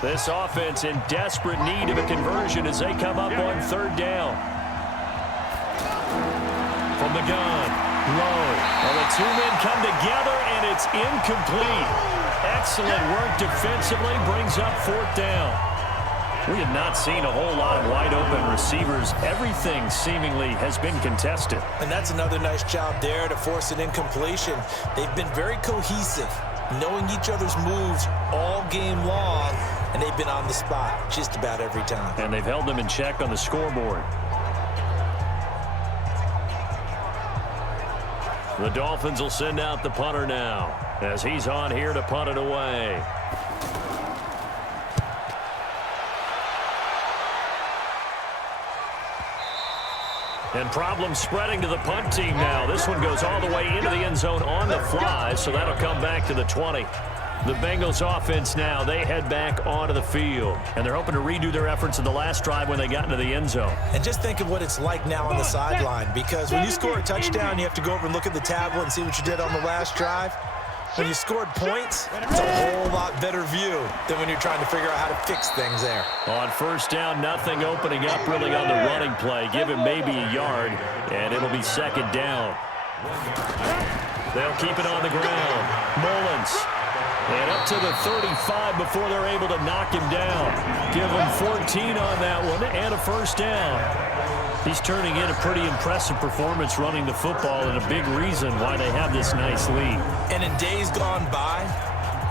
This offense in desperate need of a conversion as they come up on 3rd down. From the gun, low. Well, the two men come together, and it's incomplete. Excellent work defensively, brings up 4th down. We have not seen a whole lot of wide-open receivers. Everything seemingly has been contested. And that's another nice job there to force an incompletion. They've been very cohesive, knowing each other's moves all game long, and they've been on the spot just about every time. And they've held them in check on the scoreboard. The Dolphins will send out the punter now as he's on here to punt it away. And problems spreading to the punt team now. This one goes all the way into the end zone on the fly, so that'll come back to the 20. The Bengals offense now, they head back onto the field. And they're hoping to redo their efforts in the last drive when they got into the end zone. And just think of what it's like now on the sideline, because when you score a touchdown, you have to go over and look at the tablet and see what you did on the last drive. When you scored points, it's a whole lot better view than when you're trying to figure out how to fix things there. On 1st down, nothing opening up really on the running play. Give him maybe a yard, and it'll be 2nd down. They'll keep it on the ground. Mullins. And up to the 35 before they're able to knock him down. Give him 14 on that one and a 1st down. He's turning in a pretty impressive performance running the football, and a big reason why they have this nice lead. And in days gone by,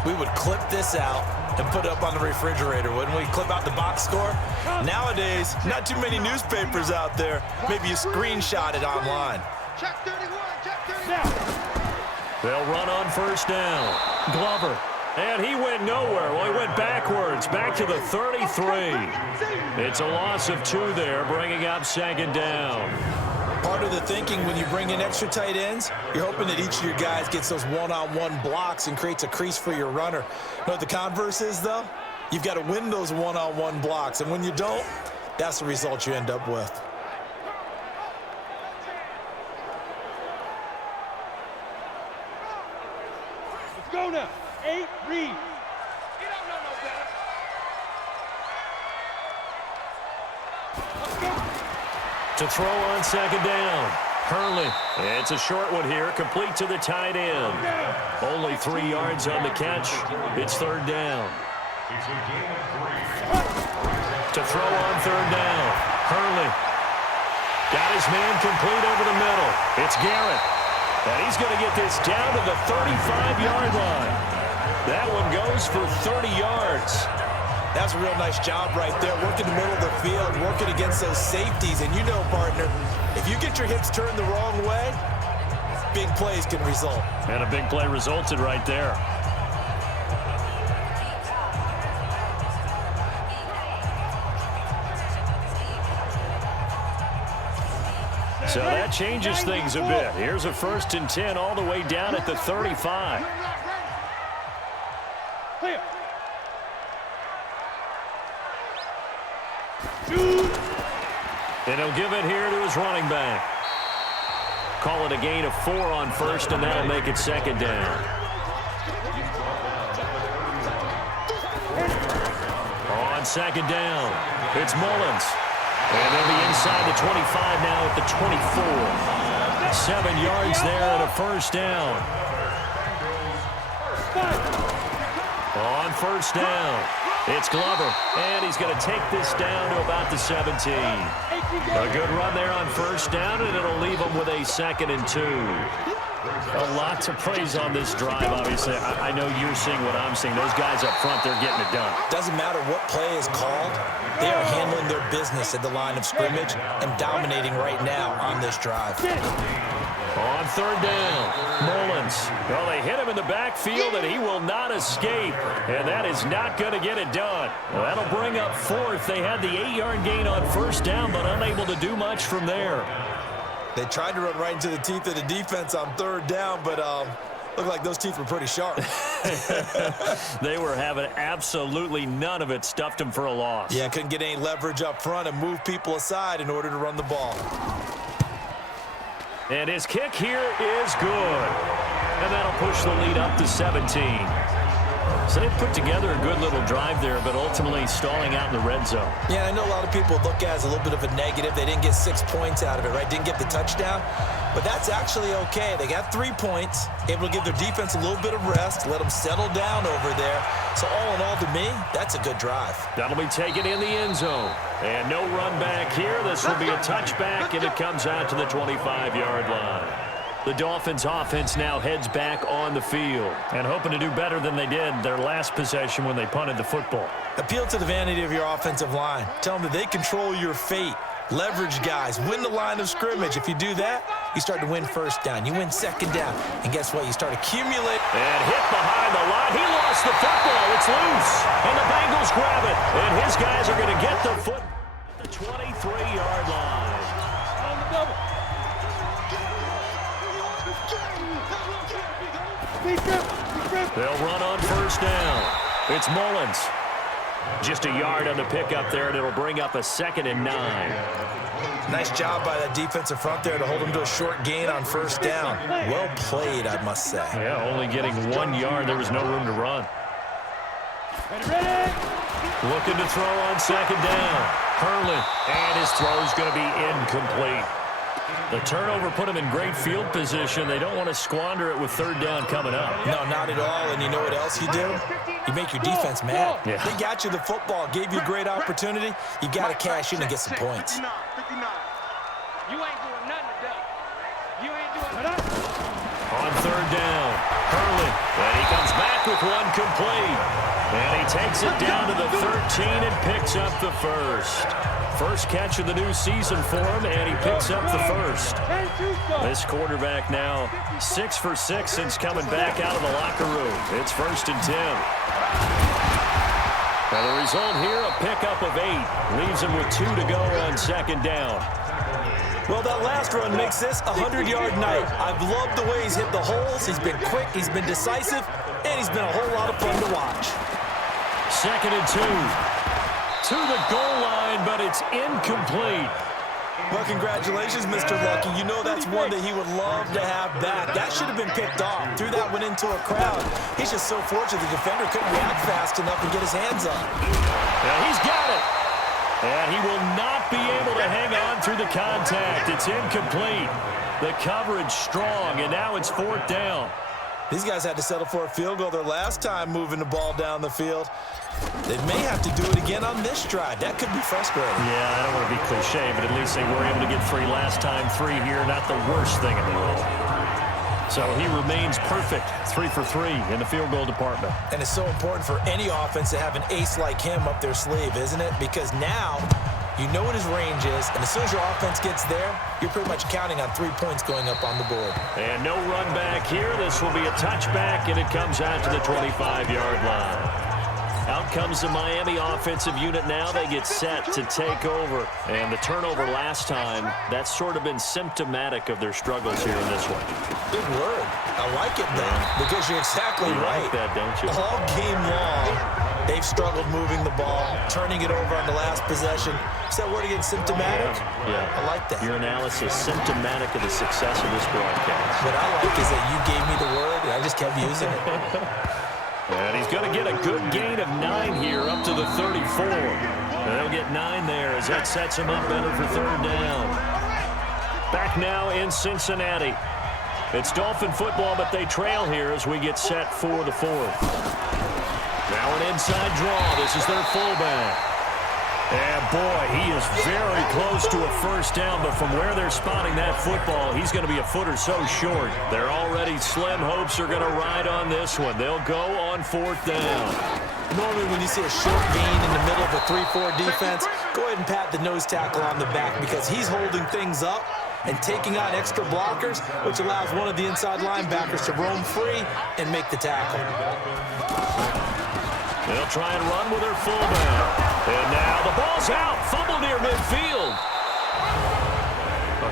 we would clip this out and put it up on the refrigerator, wouldn't we? Clip out the box score. Nowadays, not too many newspapers out there. Maybe you screenshot it online. Check 31, check 31. They'll run on 1st down. Glover. And he went nowhere. Well, he went backwards, back to the 33. It's a loss of 2 there, bringing up 2nd down. Part of the thinking when you bring in extra tight ends, you're hoping that each of your guys gets those one-on-one blocks and creates a crease for your runner. You know what the converse is, though? You've got to win those one-on-one blocks, and when you don't, that's the result you end up with. Let's go now. 8, read. You don't know no better. Let's go. To throw on 2nd down. Hurley. It's a short one here, complete to the tight end. Only 3 yards on the catch. It's 3rd down. To throw on 3rd down. Hurley. Got his man complete over the middle. It's Garrett. And he's going to get this down to the 35-yard line. That one goes for 30 yards. That's a real nice job right there, working the middle of the field, working against those safeties. And you know, partner, if you get your hips turned the wrong way, big plays can result. And a big play resulted right there. So that changes things a bit. Here's a 1st and 10 all the way down at the 35. And he'll give it here to his running back. Call it a gain of 4 on 1st, and that'll make it 2nd down. On 2nd down, it's Mullins. And they'll be inside the 25 now at the 24. 7 yards there and a 1st down. On 1st down, it's Glover. And he's going to take this down to about the 17. A good run there on 1st down, and it'll leave them with a 2nd and 2. A lot to praise on this drive, obviously. I know you're seeing what I'm seeing. Those guys up front, they're getting it done. Doesn't matter what play is called. They are handling their business at the line of scrimmage and dominating right now on this drive. On third down, Mullins. Well, they hit him in the backfield, and he will not escape. And that is not going to get it done. Well, that'll bring up fourth. They had the 8-yard gain on first down, but unable to do much from there. They tried to run right into the teeth of the defense on third down, but looked like those teeth were pretty sharp. They were having absolutely none of it. Stuffed them for a loss. Yeah, couldn't get any leverage up front and move people aside in order to run the ball. And his kick here is good. And that'll push the lead up to 17. So they put together a good little drive there, but ultimately stalling out in the red zone. Yeah, I know a lot of people look at it as a little bit of a negative. They didn't get 6 points out of it, right? Didn't get the touchdown. But that's actually okay. They got 3 points, able to give their defense a little bit of rest, let them settle down over there. So all in all, to me, that's a good drive. That'll be taken in the end zone. And no run back here. This will be a touchback, and it comes out to the 25-yard line. The Dolphins offense now heads back on the field and hoping to do better than they did their last possession when they punted the football. Appeal to the vanity of your offensive line. Tell them that they control your fate. Leverage guys. Win the line of scrimmage. If you do that, you start to win first down. You win second down. And guess what? You start accumulating. And hit behind the line. He lost the football. It's loose. And the Bengals grab it. And his guys are going to get the foot at the 23-yard line. On the double. They'll run on first down. It's Mullins. Just a yard on the pickup there, and it'll bring up a 2nd and 9. Nice job by that defensive front there to hold them to a short gain on first down. Well played, I must say. Yeah, only getting 1 yard. There was no room to run. Looking to throw on 2nd down. Hurley, and his throw's going to be incomplete. The turnover put him in great field position. They don't want to squander it with third down coming up. No, not at all. And you know what else you do? You make your defense mad. Yeah. They got you the football, gave you a great opportunity. You got to cash in and get some points. 59. You ain't doing nothing today. You ain't doing nothing. On third down, Hurley, and he comes back with one complete. And he takes it down to the 13 and picks up the first. First catch of the new season for him, and he picks up the first. This quarterback now 6 for 6 since coming back out of the locker room. It's 1st and 10. Now the result here, a pickup of 8. Leaves him with 2 to go on 2nd down. Well, that last run makes this a 100-yard night. I've loved the way he's hit the holes. He's been quick, he's been decisive, and he's been a whole lot of fun to watch. 2nd and 2. To the goal line, but it's incomplete. Well, congratulations, Mr. Lucky. You know that's one that he would love to have back. That should have been picked off. Threw that one into a crowd. He's just so fortunate the defender couldn't react fast enough and get his hands on it. Now he's got it. And he will not be able to hang on through the contact. It's incomplete. The coverage strong, and now it's 4th down. These guys had to settle for a field goal their last time moving the ball down the field. They may have to do it again on this drive. That could be frustrating. Yeah, I don't want to be cliche, but at least they were able to get 3 last time. 3 here, not the worst thing in the world. So he remains perfect, 3 for 3 in the field goal department. And it's so important for any offense to have an ace like him up their sleeve, isn't it? Because now you know what his range is, and as soon as your offense gets there, you're pretty much counting on 3 points going up on the board. And no run back here. This will be a touchback, and it comes out to the 25-yard line. Out comes the Miami offensive unit now. They get set to take over. And the turnover last time, that's sort of been symptomatic of their struggles here in this one. Good word. I like it, Ben, because you're exactly right. You like that, don't you? All game long, they've struggled moving the ball, turning it over on the last possession. Is that word again, symptomatic? Yeah. I like that. Your analysis, symptomatic of the success of this broadcast. What I like is that you gave me the word, and I just kept using it. And he's going to get a good gain of 9 here up to the 34. And they'll get 9 there as that sets him up better for third down. Back now in Cincinnati. It's Dolphin football, but they trail here as we get set for the 4th. Now an inside draw. This is their fullback. And boy, he is very close to a first down, but from where they're spotting that football, he's going to be a foot or so short. They're already slim hopes are going to ride on this one. They'll go on fourth down. Normally when you see a short gain in the middle of a 3-4 defense, go ahead and pat the nose tackle on the back because he's holding things up and taking on extra blockers, which allows one of the inside linebackers to roam free and make the tackle. They'll try and run with their fullback. And now the ball's out. Fumble near midfield.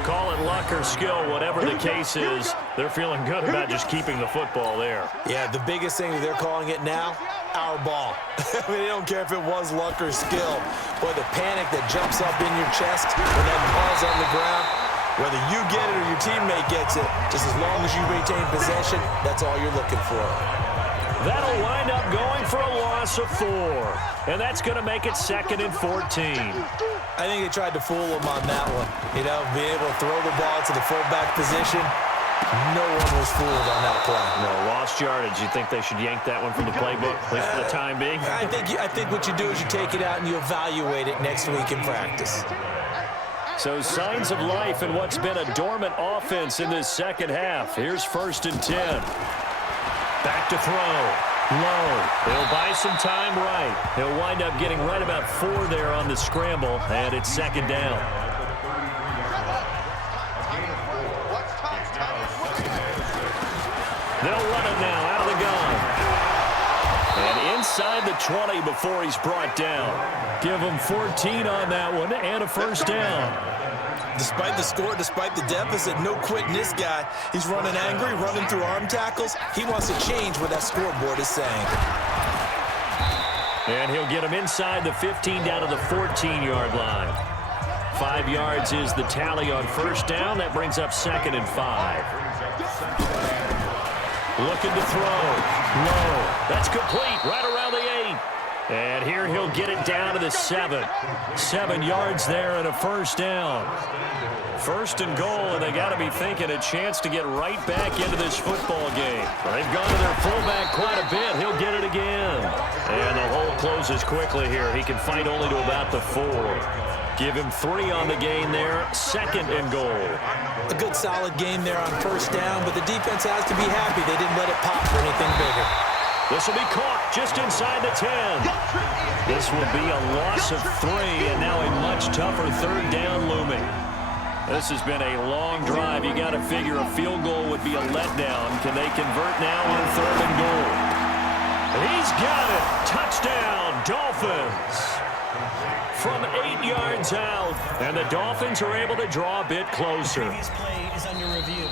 Call it luck or skill, whatever the case is, they're feeling good about just keeping the football there. Yeah, the biggest thing that they're calling it now, our ball. I mean, they don't care if it was luck or skill. Boy, the panic that jumps up in your chest when that ball's on the ground, whether you get it or your teammate gets it, just as long as you retain possession, that's all you're looking for. That'll wind up going for a loss of 4. And that's going to make it 2nd and 14. I think they tried to fool him on that one. You know, being able to throw the ball to the fullback position, no one was fooled on that play. No, lost yardage. You think they should yank that one from the playbook, at least for the time being? I think what you do is you take it out and you evaluate it next week in practice. So signs of life in what's been a dormant offense in this second half. Here's 1st and 10. Back to throw. Low. He'll buy some time right. He'll wind up getting right about 4 there on the scramble, and it's 2nd down. They'll run it now out of the gun. And inside the 20 before he's brought down. Give him 14 on that one and a first down. Despite the score, despite the deficit, no quitting this guy. He's running angry, running through arm tackles. He wants to change what that scoreboard is saying. And he'll get him inside the 15 down to the 14-yard line. 5 yards is the tally on first down. That brings up 2nd and 5. Looking to throw. Low. That's complete right around the 8. And here he'll get it down to the 7. 7 yards there and a first down. 1st and goal, and they got to be thinking a chance to get right back into this football game. They've gone to their fullback quite a bit. He'll get it again. And the hole closes quickly here. He can fight only to about the 4. Give him 3 on the gain there. 2nd and goal. A good solid game there on first down, but the defense has to be happy they didn't let it pop for anything bigger. This will be caught just inside the 10. This will be a loss of 3, and now a much tougher 3rd down looming. This has been a long drive. You got to figure a field goal would be a letdown. Can they convert now on 3rd and goal? He's got it. Touchdown, Dolphins. From 8 yards out, and the Dolphins are able to draw a bit closer. The previous play is under review.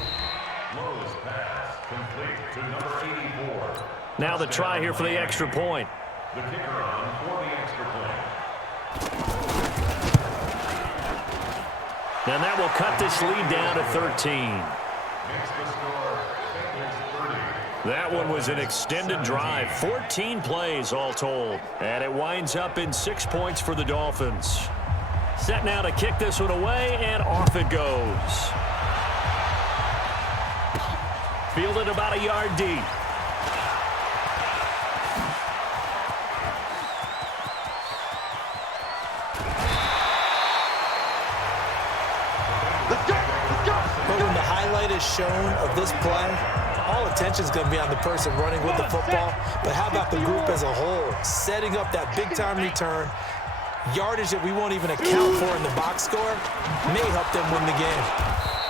Low's pass complete to number 84. Now the try here for the extra point. The kicker on for the extra point. And that will cut this lead down to 13. Makes the score Bengals 30. That one was an extended drive. 14 plays all told. And it winds up in 6 points for the Dolphins. Set now to kick this one away, and off it goes. Fielded about a yard deep. But when the highlight is shown of this play, all attention is going to be on the person running with the football. But how about the group as a whole? Setting up that big-time return, yardage that we won't even account for in the box score, may help them win the game.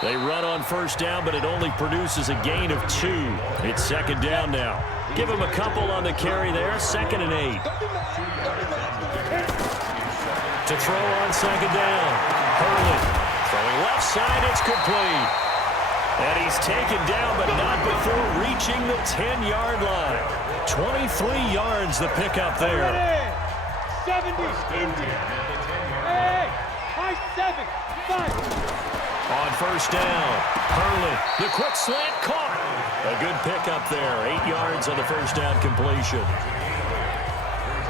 They run on first down, but it only produces a gain of 2. It's 2nd down now. Give him a couple on the carry there. 2nd and 8. To throw on 2nd down. Hurley. Throwing left side, it's complete. And he's taken down, but not before reaching the 10-yard line. 23 yards the pickup there. 70. Hey, high 7. 5. On first down, Hurley. The quick slant caught. A good pickup there. 8 yards on the first down completion.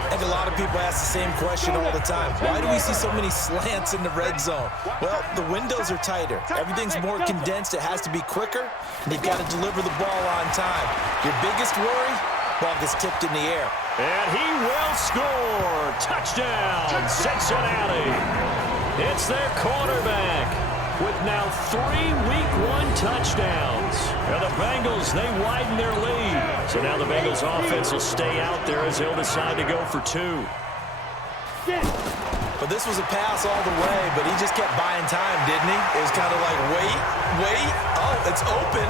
I think a lot of people ask the same question all the time. Why do we see so many slants in the red zone? Well, the windows are tighter. Everything's more condensed. It has to be quicker, and you've got to deliver the ball on time. Your biggest worry? Ball gets tipped in the air. And he will score. Touchdown, Cincinnati. It's their quarterback with now 3 Week 1 touchdowns. And the Bengals, they widen their lead. So now the Bengals offense will stay out there as they'll decide to go for 2. But this was a pass all the way, but he just kept buying time, didn't he? It was kind of like, wait. Oh, it's open.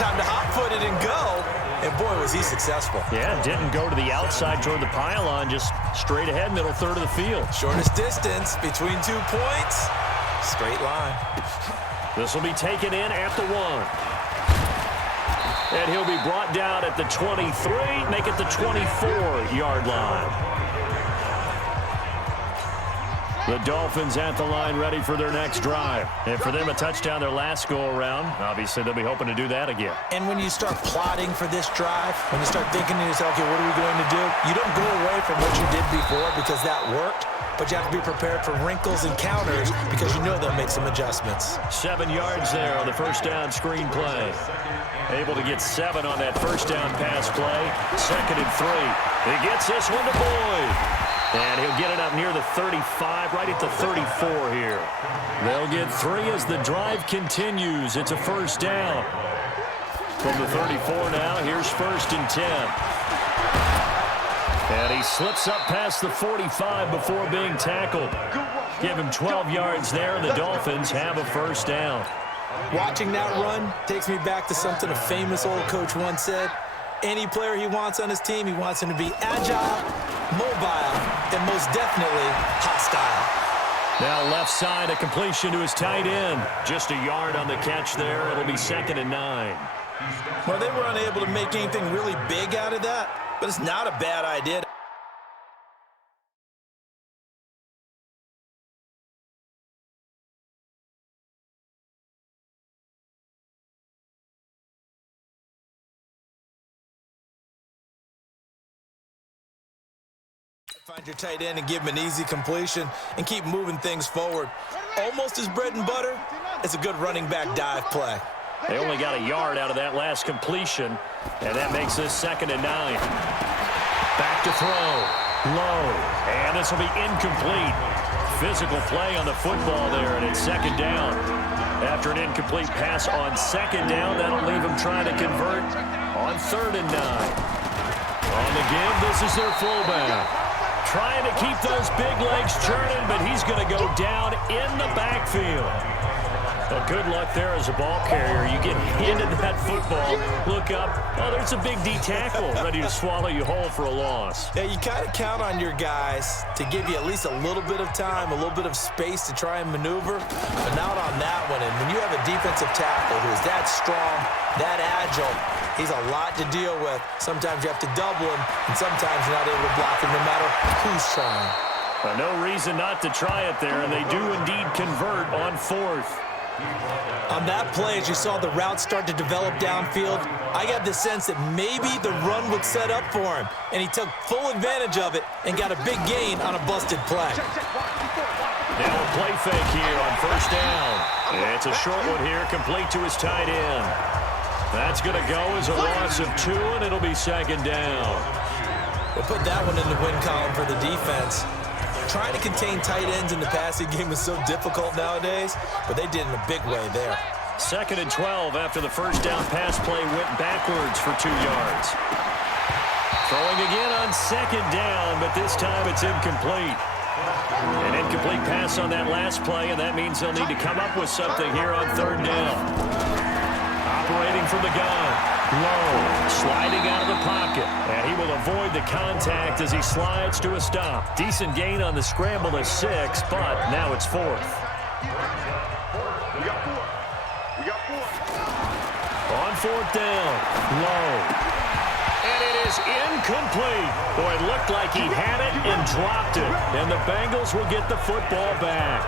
Time to hot-foot it and go. And, boy, was he successful. Yeah, didn't go to the outside toward the pylon, just straight ahead, middle third of the field. Shortest distance between 2 points. Straight line. This will be taken in at the 1. And he'll be brought down at the 23, make it the 24-yard line. The Dolphins at the line ready for their next drive. And for them, a touchdown their last go-around. Obviously, they'll be hoping to do that again. And when you start plotting for this drive, when you start thinking to yourself, okay, what are we going to do? You don't go away from what you did before because that worked, but you have to be prepared for wrinkles and counters because you know they'll make some adjustments. 7 yards there on the first down screen play. Able to get 7 on that first down pass play. 2nd and 3. He gets this one to Boyd. And he'll get it up near the 35, right at the 34 here. They'll get 3 as the drive continues. It's a first down. From the 34 now, here's 1st and 10. And he slips up past the 45 before being tackled. Give him 12 yards there, and the Dolphins have a first down. Watching that run takes me back to something a famous old coach once said. Any player he wants on his team, he wants him to be agile, mobile, and most definitely hostile. Now left side, a completion to his tight end. Just a yard on the catch there. It'll be 2nd and 9. Well, they were unable to make anything really big out of that, but it's not a bad idea. Find your tight end and give him an easy completion and keep moving things forward. Almost his bread and butter. It's a good running back dive play. They only got a yard out of that last completion, and that makes this 2nd and 9. Back to throw. Low. And this will be incomplete. Physical play on the football there, and it's 2nd down. After an incomplete pass on 2nd down, that'll leave him trying to convert on 3rd and 9. On the give, this is their fullback. Trying to keep those big legs churning, but he's going to go down in the backfield. Well, good luck there as a ball carrier. You get handed that football, look up, oh, there's a big D tackle ready to swallow you whole for a loss. Yeah, you kind of count on your guys to give you at least a little bit of time, a little bit of space to try and maneuver, but not on that one. And when you have a defensive tackle who is that strong, that agile, he's a lot to deal with. Sometimes you have to double him, and sometimes you're not able to block him no matter who's trying. Well, no reason not to try it there, and they do indeed convert on 4th. On that play, as you saw the route start to develop downfield, I got the sense that maybe the run would set up for him, and he took full advantage of it and got a big gain on a busted play. Now a play fake here on 1st down. It's a short one here, complete to his tight end. That's going to go as a loss of 2, and it'll be 2nd down. We'll put that one in the win column for the defense. Trying to contain tight ends in the passing game is so difficult nowadays, but they did in a big way there. 2nd and 12 after the first down pass play went backwards for 2 yards. Throwing again on 2nd down, but this time it's incomplete. An incomplete pass on that last play, and that means they'll need to come up with something here on 3rd down. Operating from the gun. Low, sliding out of the pocket, and he will avoid the contact as he slides to a stop. Decent gain on the scramble to 6, but now it's 4th. We got 4. On 4th down, Low. And it is incomplete. Boy, it looked like he had it and dropped it, and the Bengals will get the football back.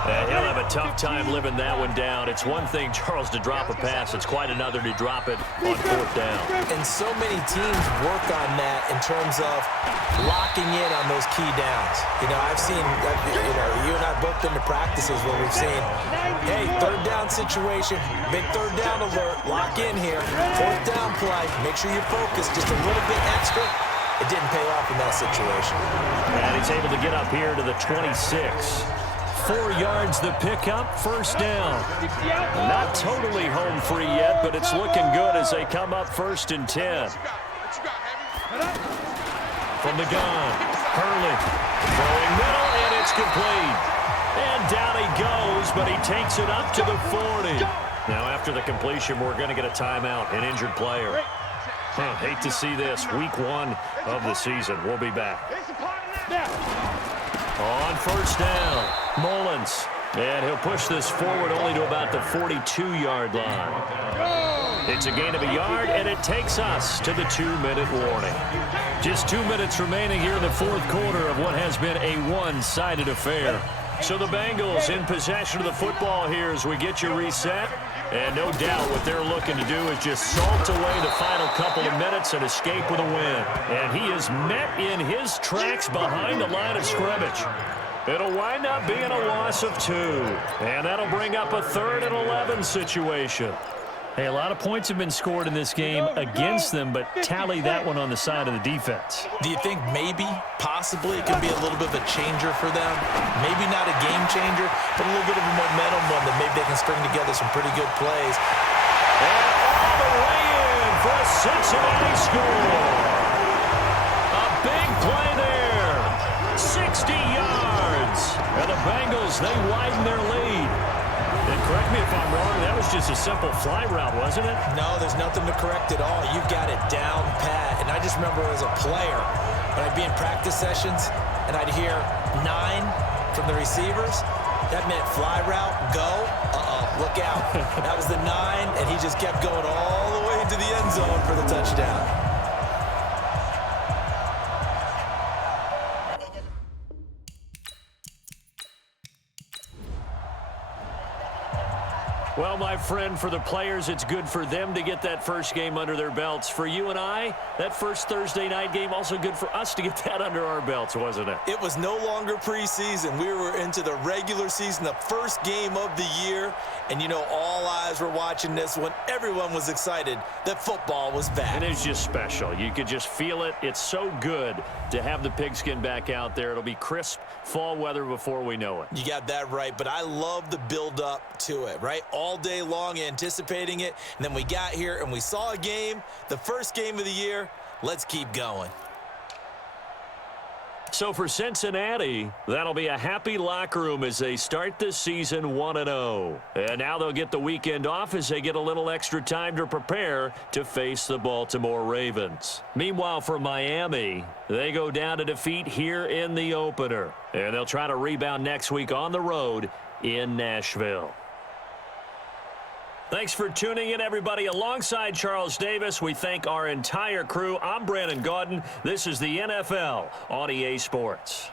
He'll have a tough time living that one down. It's one thing, Charles, to drop a pass. It's quite another to drop it on 4th down. And so many teams work on that in terms of locking in on those key downs. I've seen, you and I both been to practices where we've seen, hey, 3rd down situation, big 3rd down alert, lock in here, 4th down play, make sure you focus just a little bit extra. It didn't pay off in that situation. And he's able to get up here to the 26. 4 yards the pickup, 1st down. Not totally home free yet, but it's looking good as they come up 1st and 10. From the gun, Hurley throwing middle, and it's complete. And down he goes, but he takes it up to the 40. Now after the completion, we're going to get a timeout, an injured player. Hate to see this. Week 1 of the season. We'll be back. On 1st down, Mullins. And he'll push this forward only to about the 42-yard line. It's a gain of a yard, and it takes us to the 2-minute warning. Just 2 minutes remaining here in the 4th quarter of what has been a one-sided affair. So the Bengals in possession of the football here as we get you reset. And no doubt what they're looking to do is just salt away the final couple of minutes and escape with a win. And he is met in his tracks behind the line of scrimmage. It'll wind up being a loss of 2. And that'll bring up a 3rd and 11 situation. Hey, a lot of points have been scored in this game against them, but tally that one on the side of the defense. Do you think maybe, possibly, it could be a little bit of a changer for them? Maybe not a game changer, but a little bit of a momentum one that maybe they can string together some pretty good plays. And all the way in for a Cincinnati score. A big play there. 60 yards. And the Bengals, they widen their lead. And correct me if I'm wrong, that was just a simple fly route, wasn't it? No, there's nothing to correct at all. You've got it down pat. And I just remember as a player, when I'd be in practice sessions and I'd hear 9 from the receivers, that meant fly route, go, look out. That was the 9, and he just kept going all the way into the end zone for the touchdown. Well, my friend, for the players, it's good for them to get that first game under their belts. For you and I, that first Thursday night game, also good for us to get that under our belts, wasn't it? It was no longer preseason. We were into the regular season, the first game of the year. And, all eyes were watching this when everyone was excited that football was back. And it was just special. You could just feel it. It's so good to have the pigskin back out there. It'll be crisp fall weather before we know it. You got that right, but I love the build-up to it, right? All day long anticipating it, and then we got here and we saw a game, the first game of the year. Let's keep going. So for Cincinnati, that'll be a happy locker room as they start this season 1-0. And now they'll get the weekend off as they get a little extra time to prepare to face the Baltimore Ravens. Meanwhile, for Miami, they go down to defeat here in the opener. And they'll try to rebound next week on the road in Nashville. Thanks for tuning in, everybody. Alongside Charles Davis, we thank our entire crew. I'm Brandon Gaudin. This is the NFL on EA Sports.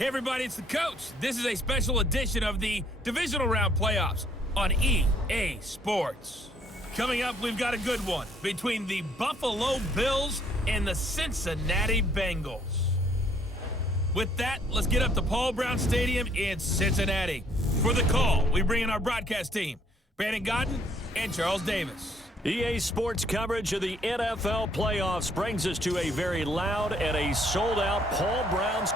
Hey, everybody, it's the coach. This is a special edition of the Divisional Round Playoffs on EA Sports. Coming up, we've got a good one between the Buffalo Bills and the Cincinnati Bengals. With that, let's get up to Paul Brown Stadium in Cincinnati. For the call, we bring in our broadcast team, Brandon Godden and Charles Davis. EA Sports coverage of the NFL playoffs brings us to a very loud and a sold-out Paul Brown's.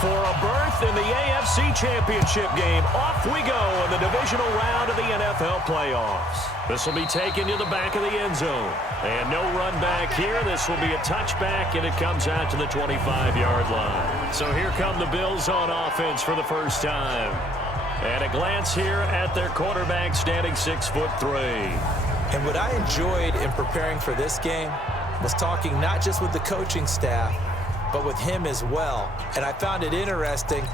For a berth in the AFC Championship game, off we go in the divisional round of the NFL playoffs. This will be taken to the back of the end zone. And no run back here. This will be a touchback, and it comes out to the 25-yard line. So here come the Bills on offense for the first time. And a glance here at their quarterback standing 6'3". And what I enjoyed in preparing for this game was talking not just with the coaching staff, but with him as well. And I found it interesting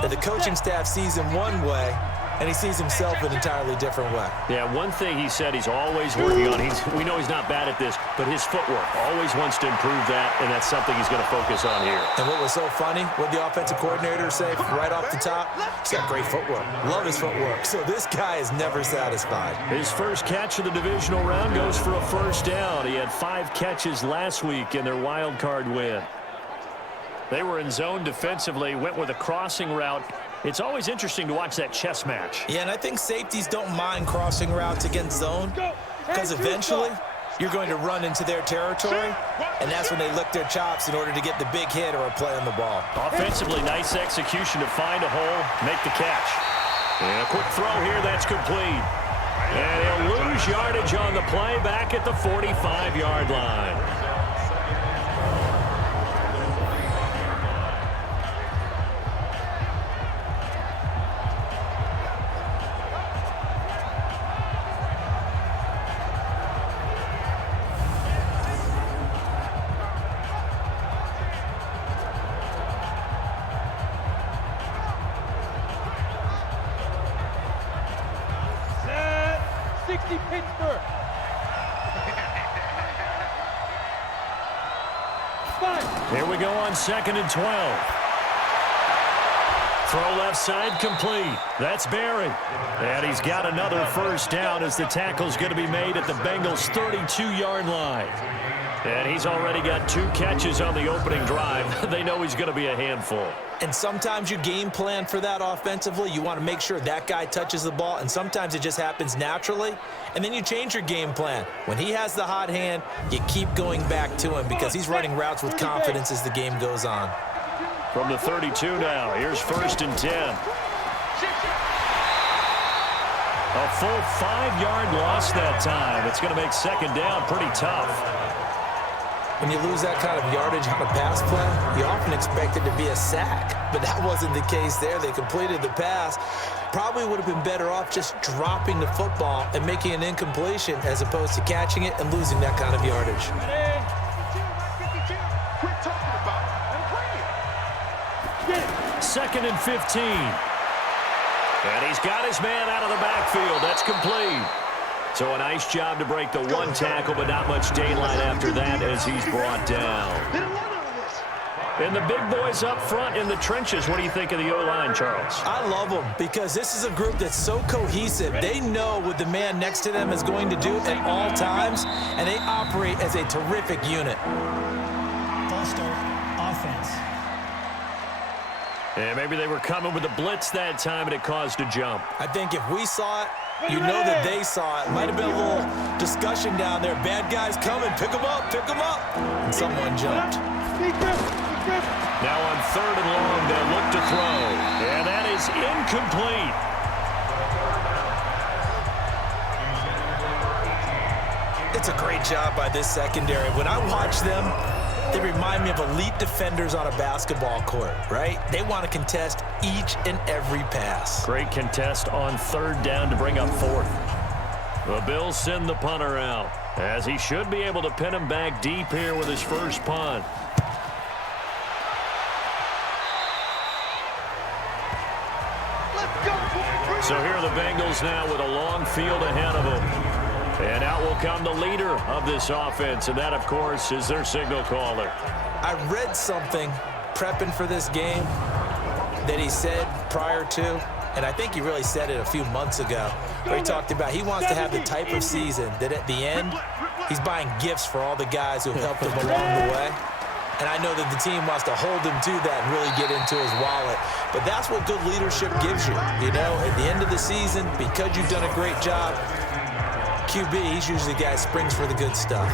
that the coaching staff sees him one way, and he sees himself an entirely different way. Yeah, one thing he said he's always working on, we know he's not bad at this, but his footwork, always wants to improve that, and that's something he's going to focus on here. And what was so funny, what the offensive coordinator say right off the top, he's got great footwork. Love his footwork. So this guy is never satisfied. His first catch of the divisional round goes for a first down. He had 5 catches last week in their wild card win. They were in zone defensively, went with a crossing route. It's always interesting to watch that chess match. Yeah, and I think safeties don't mind crossing routes against zone because eventually you're going to run into their territory, and that's when they lick their chops in order to get the big hit or a play on the ball. Offensively, nice execution to find a hole, make the catch. And a quick throw here, that's complete. And he'll lose yardage on the play back at the 45-yard line. Pittsburgh. Here we go on 2nd and 12. Throw left side complete. That's Barry. And he's got another first down as the tackle's going to be made at the Bengals' 32-yard line. And he's already got 2 catches on the opening drive. They know he's going to be a handful. And sometimes you game plan for that offensively. You want to make sure that guy touches the ball, and sometimes it just happens naturally. And then you change your game plan. When he has the hot hand, you keep going back to him because he's running routes with confidence as the game goes on. From the 32 now, here's 1st and 10. A full 5-yard loss that time. It's going to make 2nd down pretty tough. When you lose that kind of yardage on a pass play, you often expect it to be a sack. But that wasn't the case there. They completed the pass. Probably would have been better off just dropping the football and making an incompletion as opposed to catching it and losing that kind of yardage. Quit talking about it and bring it. 2nd and 15. And he's got his man out of the backfield. That's complete. So a nice job to break the 1 tackle, but not much daylight after that as he's brought down. And the big boys up front in the trenches. What do you think of the O-line, Charles? I love them because this is a group that's so cohesive. They know what the man next to them is going to do at all times, and they operate as a terrific unit. All-star offense. And maybe they were coming with a blitz that time, and it caused a jump. I think if we saw it, you know that they saw it. Might have been a little discussion down there. Bad guys coming. Pick them up. Pick them up. And someone jumped. Now on 3rd and long, they'll look to throw. And that is incomplete. It's a great job by this secondary. When I watch them, they remind me of elite defenders on a basketball court, right? They want to contest each and every pass. Great contest on 3rd down to bring up 4th. The Bills send the punter out, as he should be able to pin him back deep here with his first punt. So here are the Bengals now with a long field ahead of them. And out will come the leader of this offense, and that, of course, is their signal caller. I read something prepping for this game that he said prior to, and I think he really said it a few months ago, where he talked about he wants to have the type of season that at the end, he's buying gifts for all the guys who have helped him along the way. And I know that the team wants to hold him to that and really get into his wallet. But that's what good leadership gives you. You know, at the end of the season, because you've done a great job, QB, he's usually the guy who springs for the good stuff.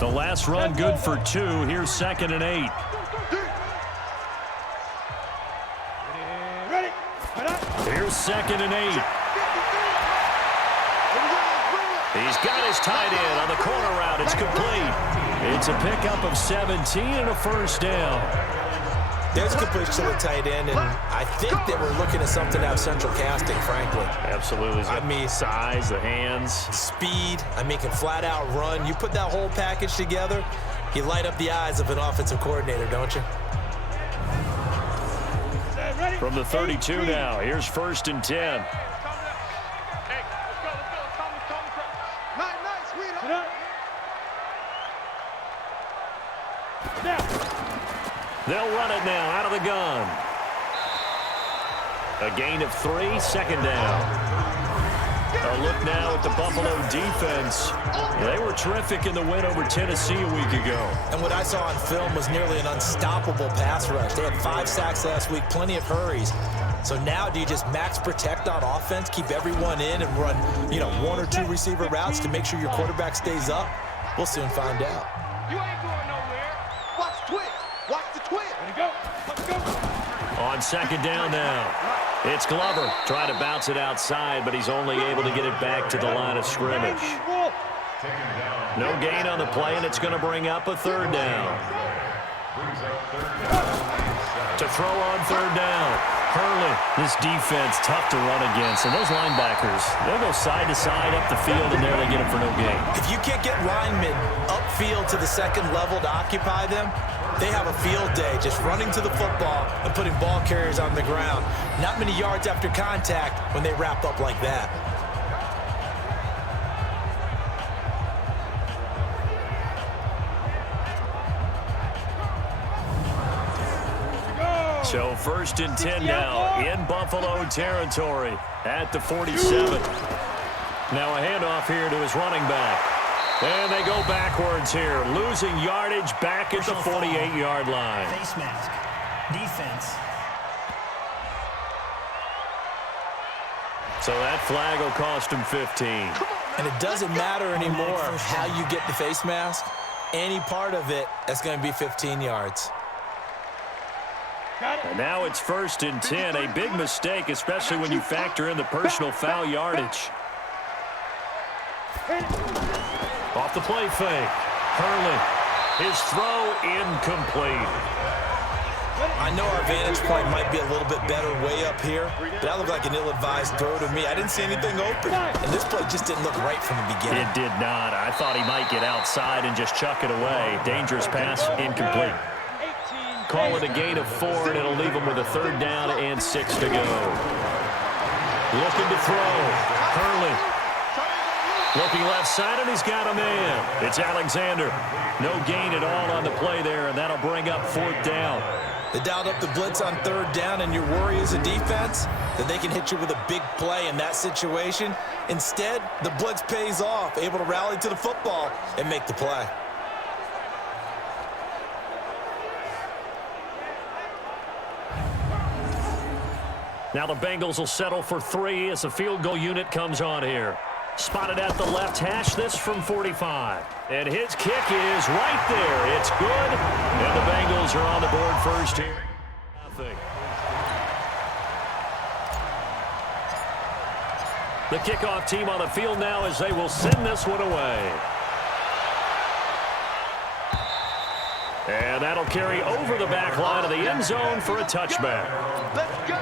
The last run good for 2. Here's 2nd and 8. Here's 2nd and 8. He's got his tight end on the corner route. It's complete. It's a pickup of 17 and a first down. There's a completion to the tight end, and I think that we're looking at something out of central casting, frankly. Absolutely. I mean, size, the hands. Speed, I mean, can flat out run. You put that whole package together, you light up the eyes of an offensive coordinator, don't you? From the 32 now, here's 1st and 10. They'll run it now out of the gun. A gain of 3, 2nd down. A look now at the Buffalo defense. They were terrific in the win over Tennessee a week ago. And what I saw on film was nearly an unstoppable pass rush. They had 5 sacks last week, plenty of hurries. So now do you just max protect on offense, keep everyone in and run, 1 or 2 receiver routes to make sure your quarterback stays up? We'll soon find out. You ain't going nowhere. Watch the twitch. Watch the twitch. Let it go. Let's go. On 2nd down now. It's Glover trying to bounce it outside, but he's only able to get it back to the line of scrimmage. No gain on the play, and it's going to bring up a 3rd down. To throw on 3rd down. Hurley, this defense, tough to run against. And those linebackers, they'll go side to side up the field, and there they get them for no gain. If you can't get linemen upfield to the 2nd level to occupy them, they have a field day just running to the football and putting ball carriers on the ground. Not many yards after contact when they wrap up like that. So 1st and 10 now in Buffalo territory at the 47. Now a handoff here to his running back. And they go backwards here, losing yardage back at the 48-yard line. Face mask. Defense. So that flag will cost him 15. And it doesn't matter anymore how you get the face mask. Any part of it, that's going to be 15 yards. And now it's 1st and 10. A big mistake, especially when you factor in the personal foul yardage. Off the play fake. Hurley. His throw incomplete. I know our vantage point might be a little bit better way up here, but that looked like an ill-advised throw to me. I didn't see anything open, and this play just didn't look right from the beginning. It did not. I thought he might get outside and just chuck it away. Dangerous pass, incomplete. Call it a gain of 4, and it'll leave him with a 3rd down and 6 to go. Looking to throw. Hurley. Looking left side, and he's got a man. It's Alexander. No gain at all on the play there, and that'll bring up 4th down. They dialed up the blitz on 3rd down, and your worry as a defense that they can hit you with a big play in that situation. Instead, the blitz pays off, able to rally to the football and make the play. Now the Bengals will settle for 3 as the field goal unit comes on here. Spotted at the left hash, this from 45. And his kick is right there. It's good. And the Bengals are on the board first here. Nothing. The kickoff team on the field now as they will send this one away. And that'll carry over the back line of the end zone for a touchback. Let's go.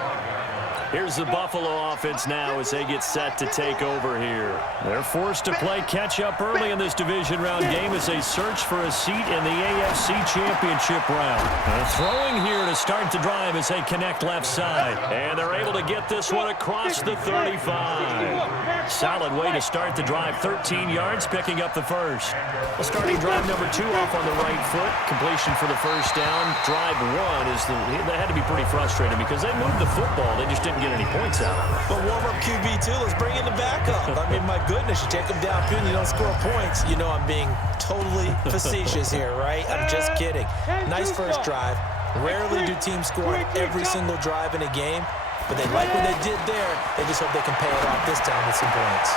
Here's the Buffalo offense now as they get set to take over here. They're forced to play catch-up early in this division round game as they search for a seat in the AFC Championship round. Throwing here to start the drive as they connect left side. And they're able to get this one across the 35. Solid way to start the drive. 13 yards, picking up the first. Well, starting drive number 2 off on the right foot. Completion for the first down. Drive 1 is that had to be pretty frustrating because they moved the football. They just didn't get any points out of it. But warm-up QB, too. Let's bring in the backup. I mean, my goodness, you take them downfield and you don't score points. You know I'm being totally facetious here, right? I'm just kidding. Nice first drive. Rarely do teams score on every single drive in a game, but they like what they did there. They just hope they can pay it off this time with some points.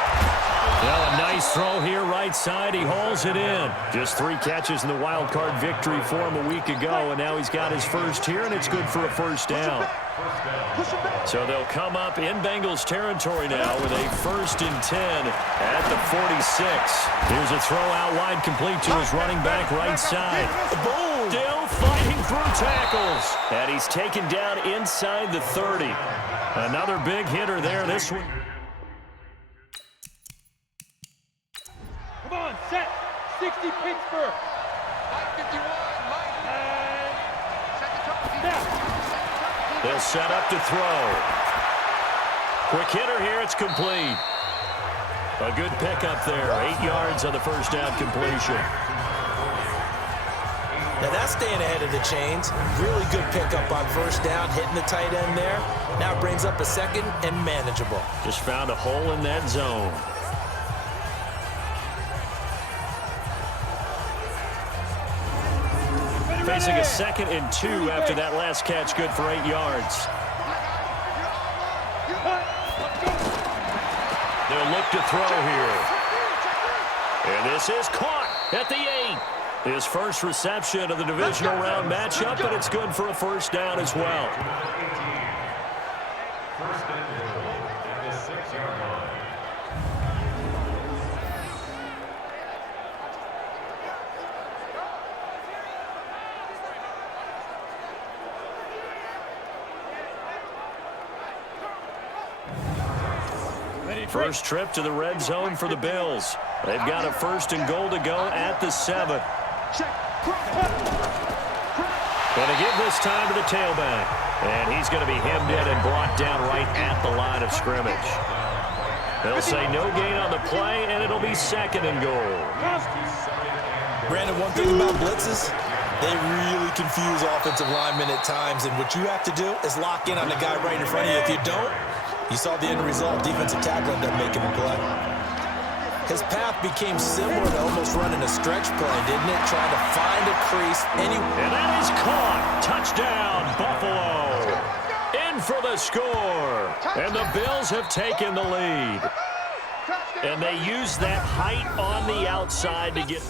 Well, a nice throw here right side. He hauls it in. Just 3 catches in the wild card victory for him a week ago, and now he's got his first here, and it's good for a first down. So they'll come up in Bengals territory now with a 1st and 10 at the 46. Here's a throw out wide complete to his running back right side. Boom! Still fighting through tackles. And he's taken down inside the 30. Another big hitter there. This one. Come on, set. 60 Pittsburgh. Mike 51, Mike. They'll set up to throw. Quick hitter here. It's complete. A good pickup there. 8 yards on the first down completion. Now that's staying ahead of the chains. Really good pickup on first down, hitting the tight end there. Now brings up a second and manageable. Just found a hole in that zone. Facing a 2nd and 2 after that last catch, good for 8 yards. They'll look to throw here. And this is caught at the 8. His first reception of the divisional round matchup, but it's good for a first down as well. First and goal at the 6-yard line. First trip to the red zone for the Bills. They've got a 1st and goal to go at the 7. Going to give this time to the tailback. And he's going to be hemmed in and brought down right at the line of scrimmage. They'll say no gain on the play, and it'll be 2nd and goal. Brandon, one thing about blitzes, they really confuse offensive linemen at times, and what you have to do is lock in on the guy right in front of you. If you don't, you saw the end result. Defensive tackle ended up making the play. His path became similar to almost running a stretch play, didn't it? Trying to find a crease. And that is caught. Touchdown, Buffalo. In for the score. And the Bills have taken the lead. And they use that height on the outside to get...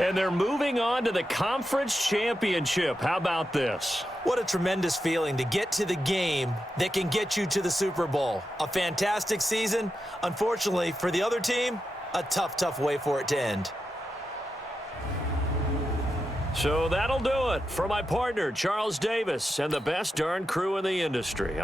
And they're moving on to the conference championship. How about this? What a tremendous feeling to get to the game that can get you to the Super Bowl. A fantastic season. Unfortunately, for the other team, a tough, tough way for it to end. So that'll do it for my partner, Charles Davis, and the best darn crew in the industry.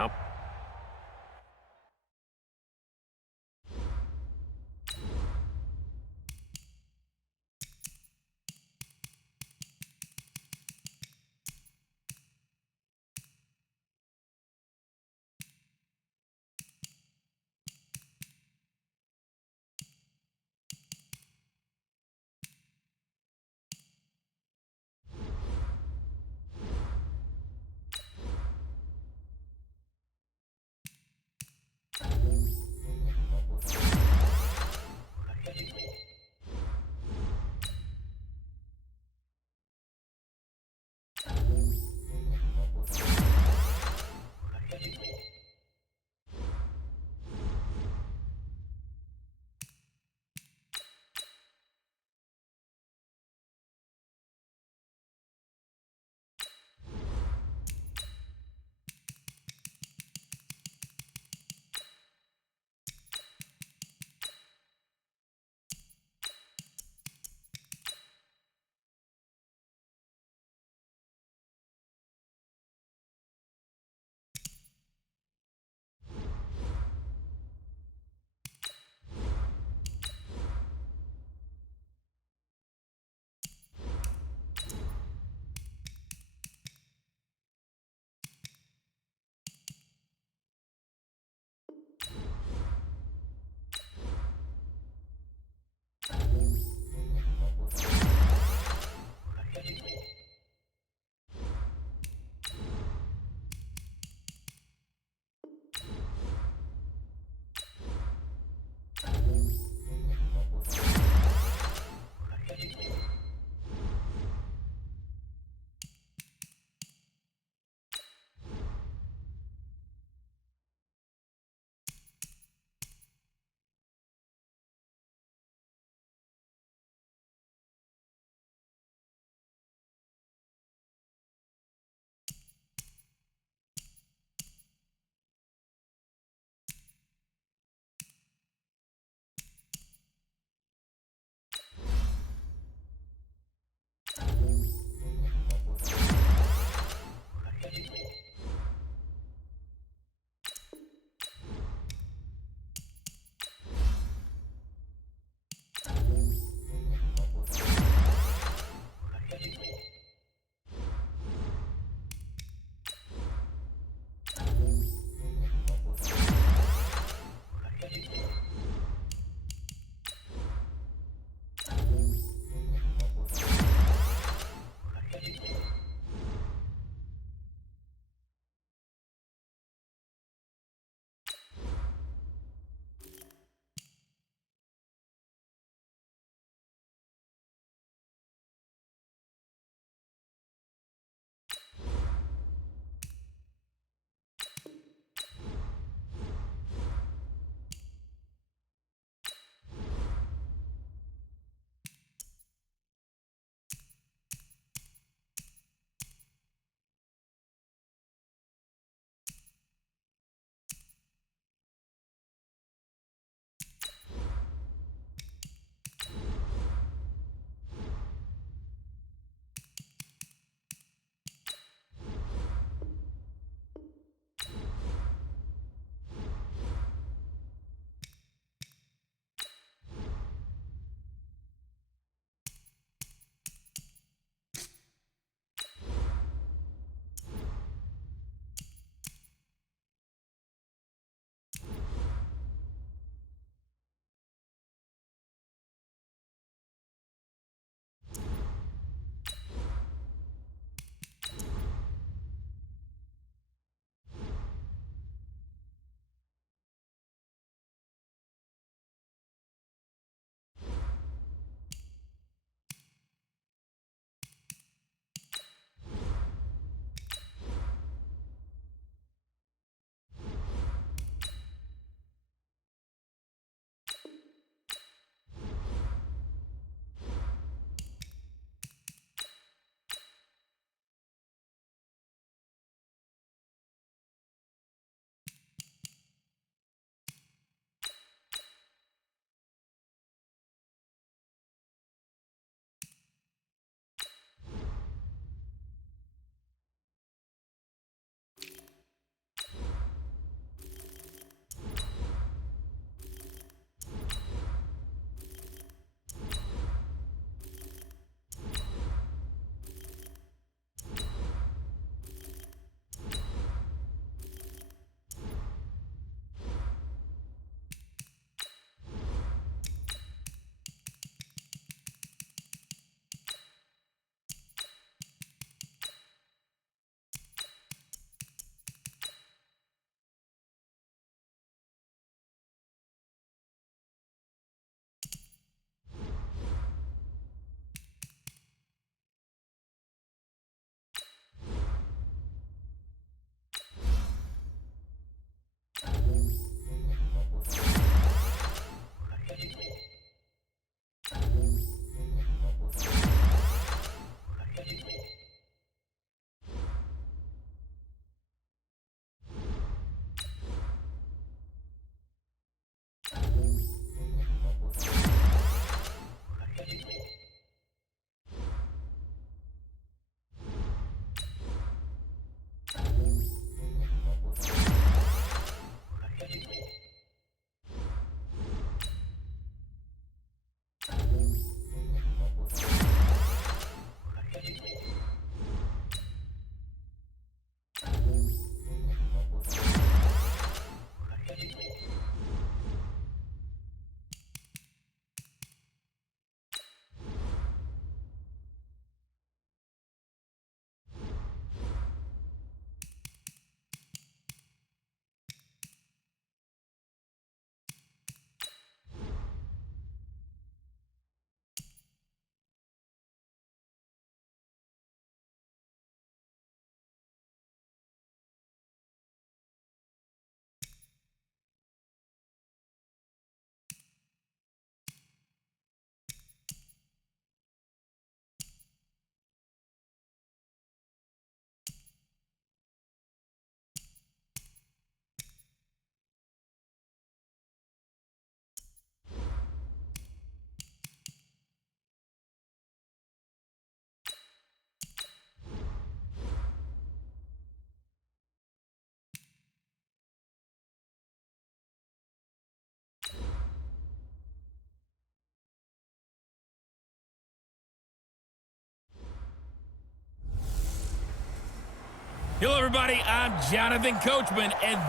Hello, everybody. I'm Jonathan Coachman, and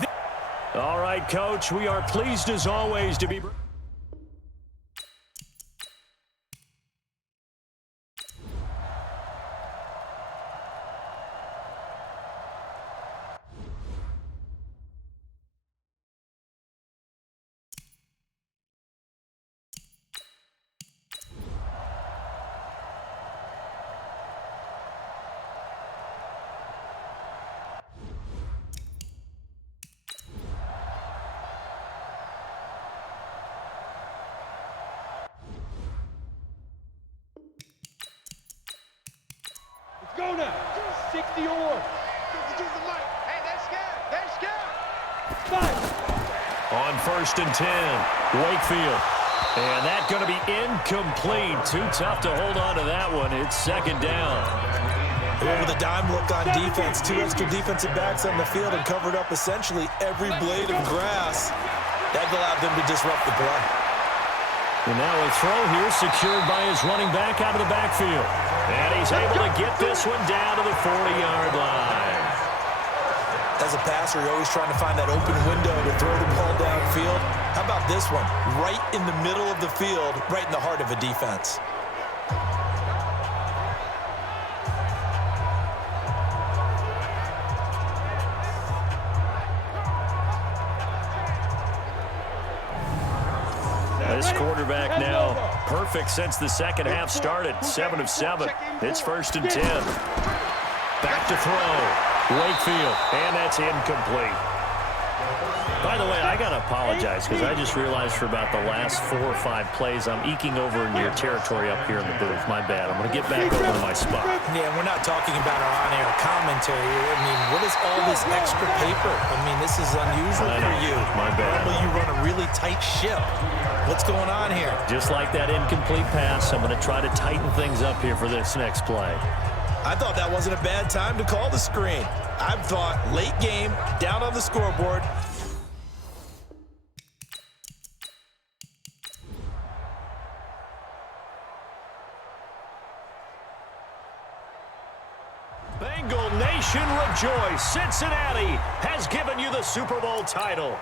All right, Coach, we are pleased as always to be... Go now. 60 or more. Hey, they're scared. They're scared. On 1st and 10, Wakefield. And that's going to be incomplete. Too tough to hold on to that one. It's 2nd down. With a dime look on defense, 2 extra defensive backs on the field and covered up essentially every blade of grass. That allowed them to disrupt the play. And now a throw here secured by his running back out of the backfield. And he's able to get this one down to the 40-yard line. As a passer, you're always trying to find that open window to throw the ball downfield. How about this one? Right in the middle of the field, right in the heart of a defense. This quarterback now perfect since the second half started. 7 of 7. It's 1st and 10. Back to throw. Wakefield. And that's incomplete. By the way, I got to apologize because I just realized for about the last 4 or 5 plays I'm eking over in your territory up here in the booth. My bad. I'm going to get back over to my spot. Yeah, we're not talking about our on-air commentary here. I mean, what is all this extra paper? I mean, this is unusual for you. My bad. Normally you run a really tight ship. What's going on here? Just like that incomplete pass, I'm going to try to tighten things up here for this next play. I thought that wasn't a bad time to call the screen. I thought late game, down on the scoreboard. Bengal Nation rejoice. Cincinnati has given you the Super Bowl title.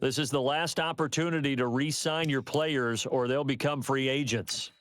This is the last opportunity to re-sign your players or they'll become free agents.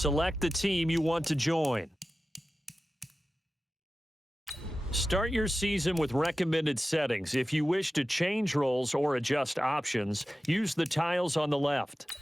select the team you want to join. Start your season with recommended settings. If you wish to change roles or adjust options, use the tiles on the left.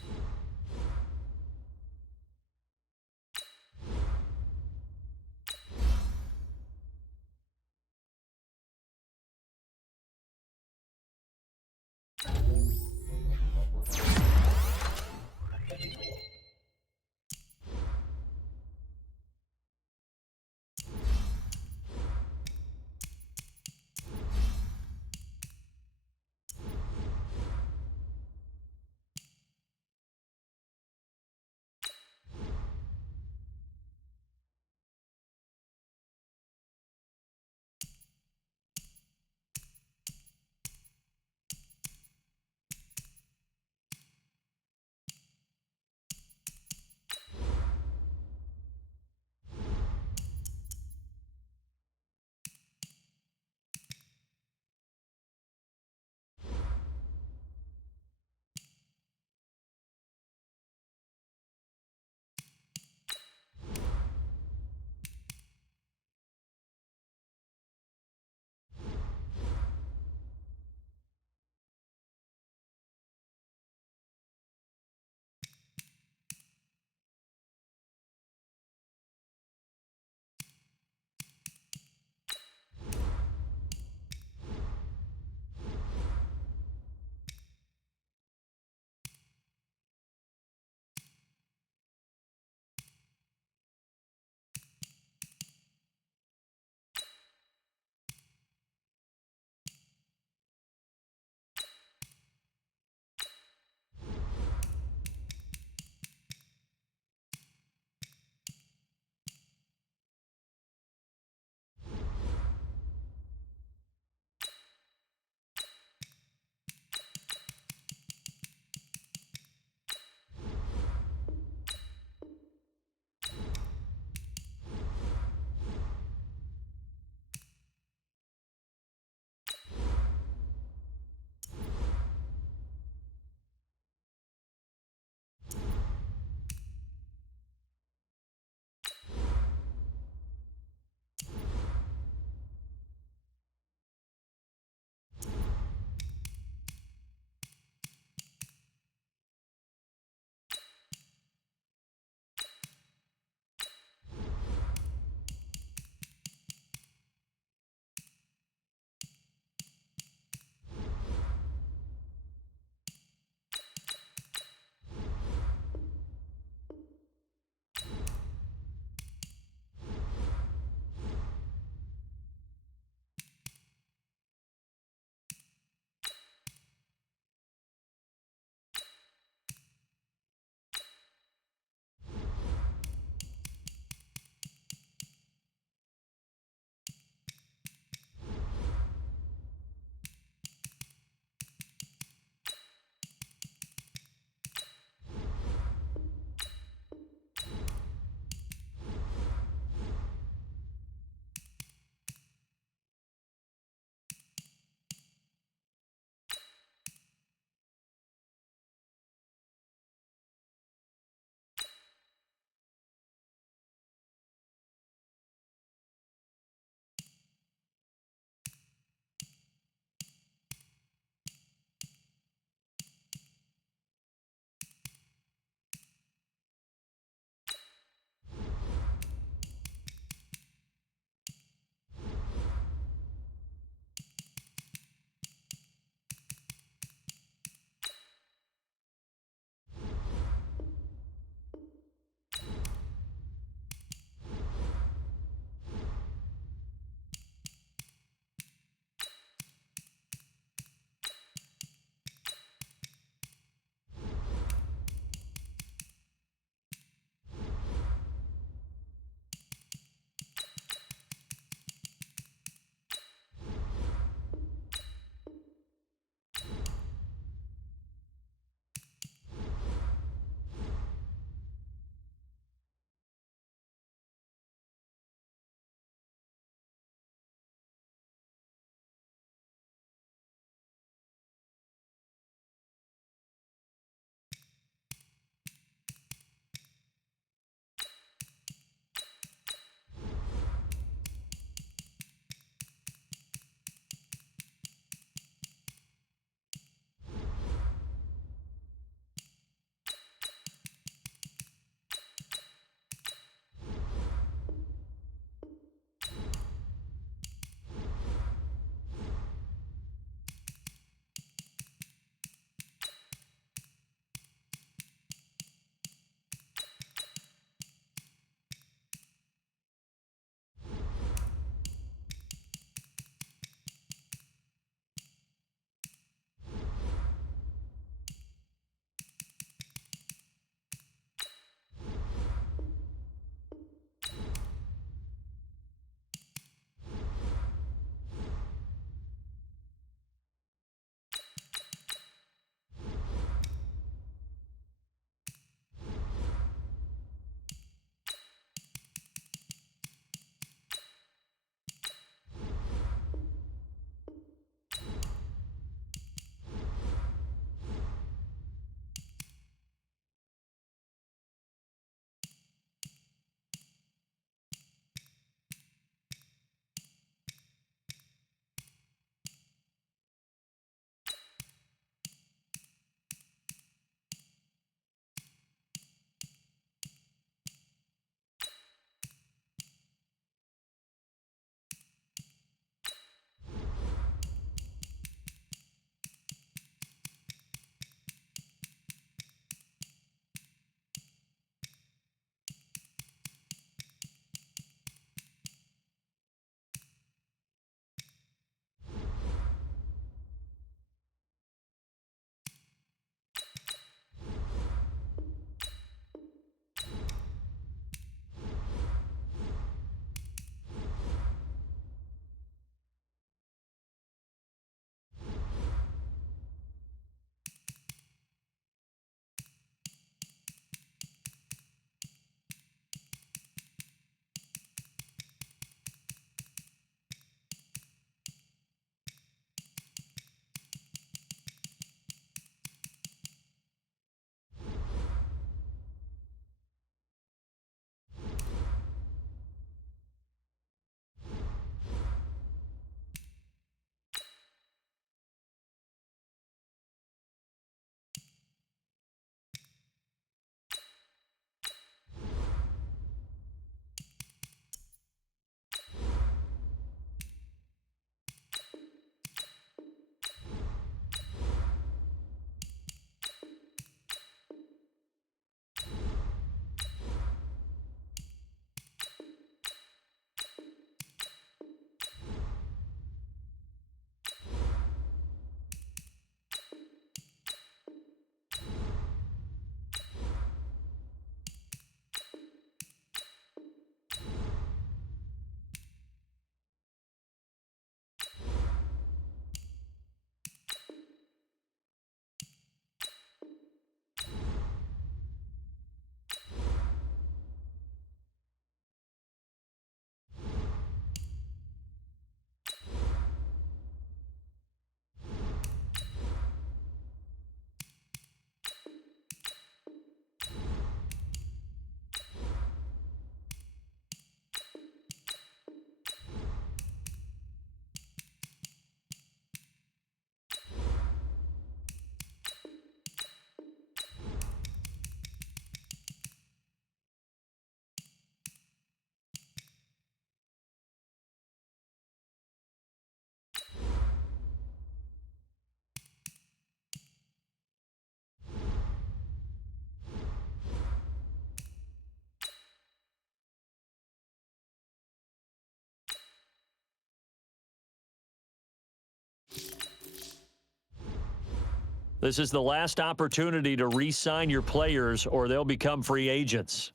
This is the last opportunity to re-sign your players or they'll become free agents.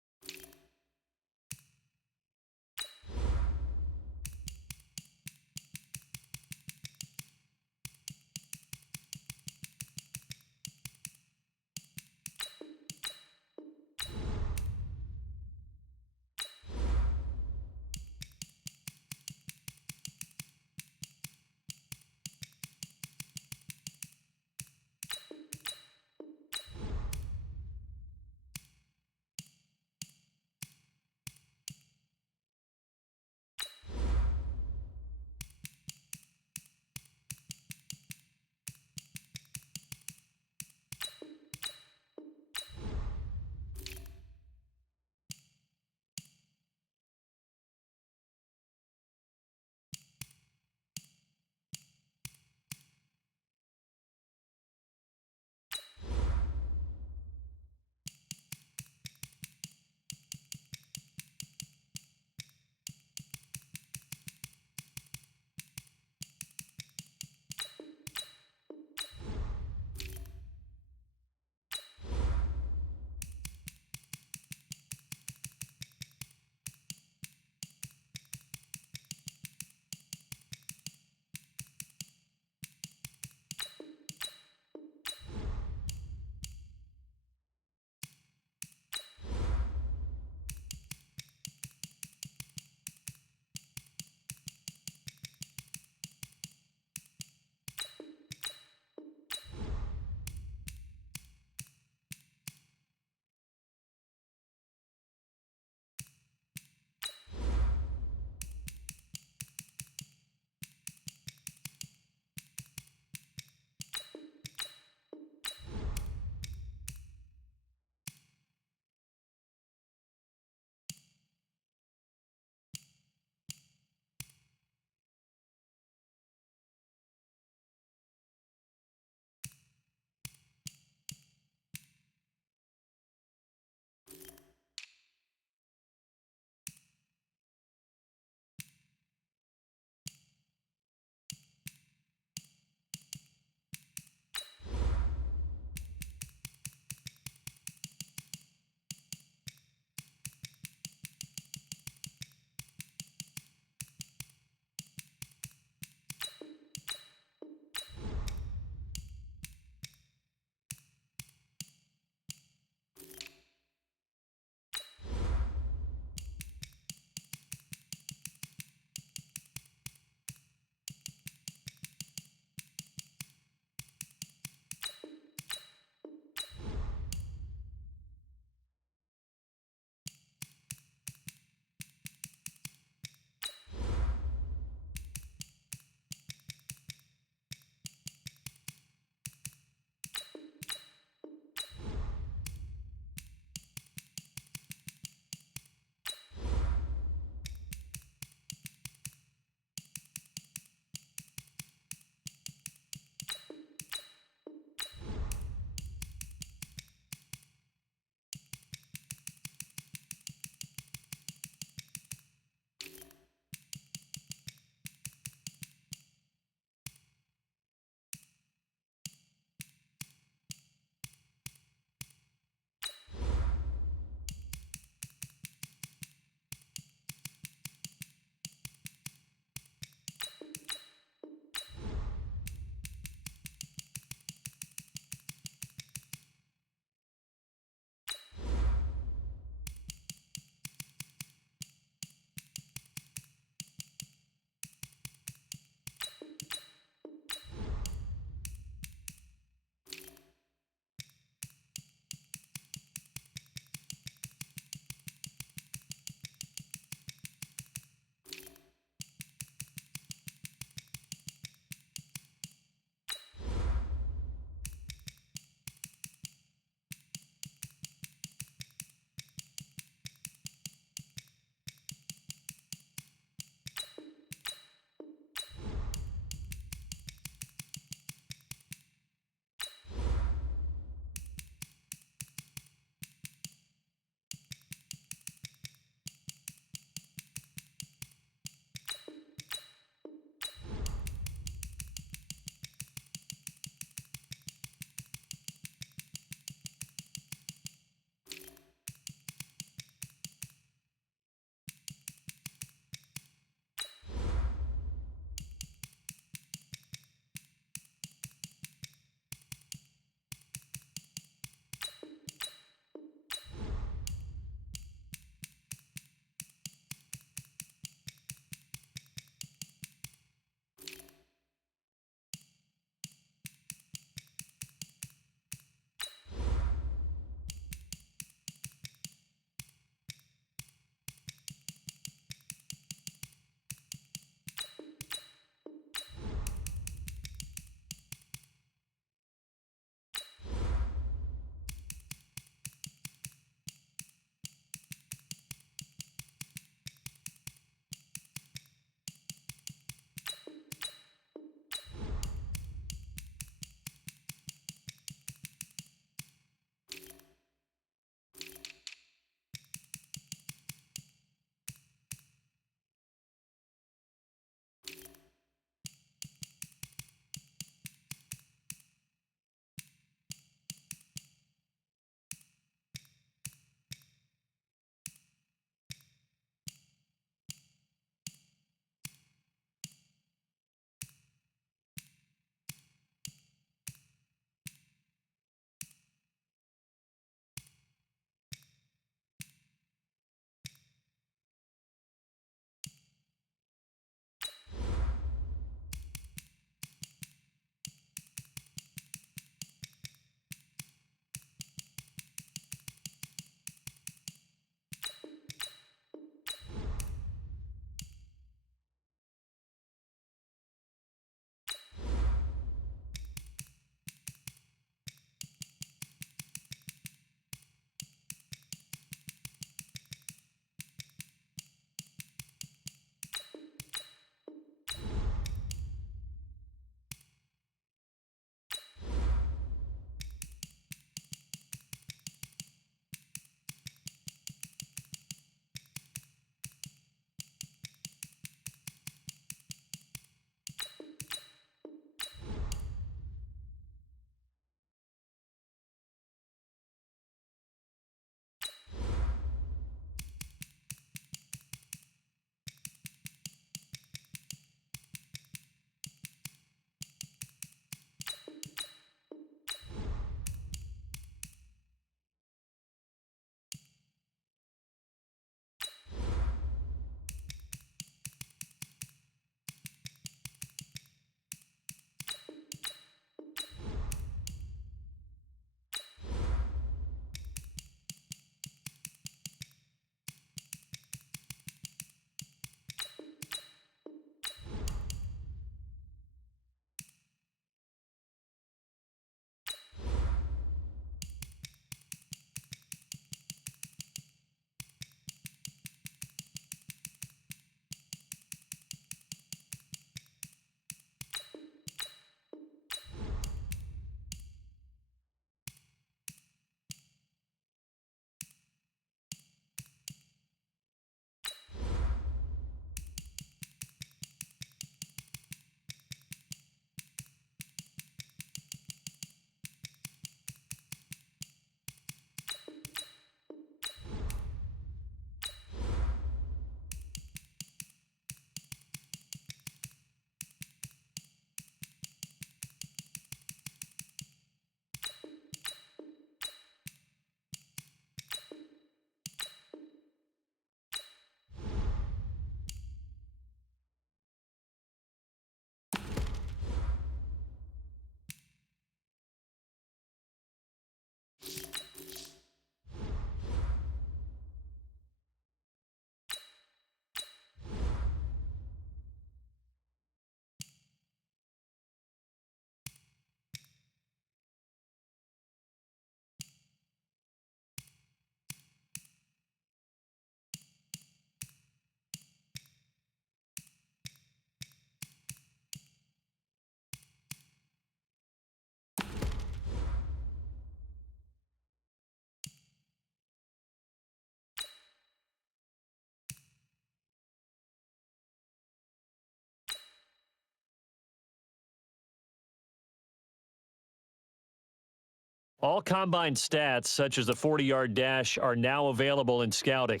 All combine stats, such as the 40-yard dash, are now available in scouting.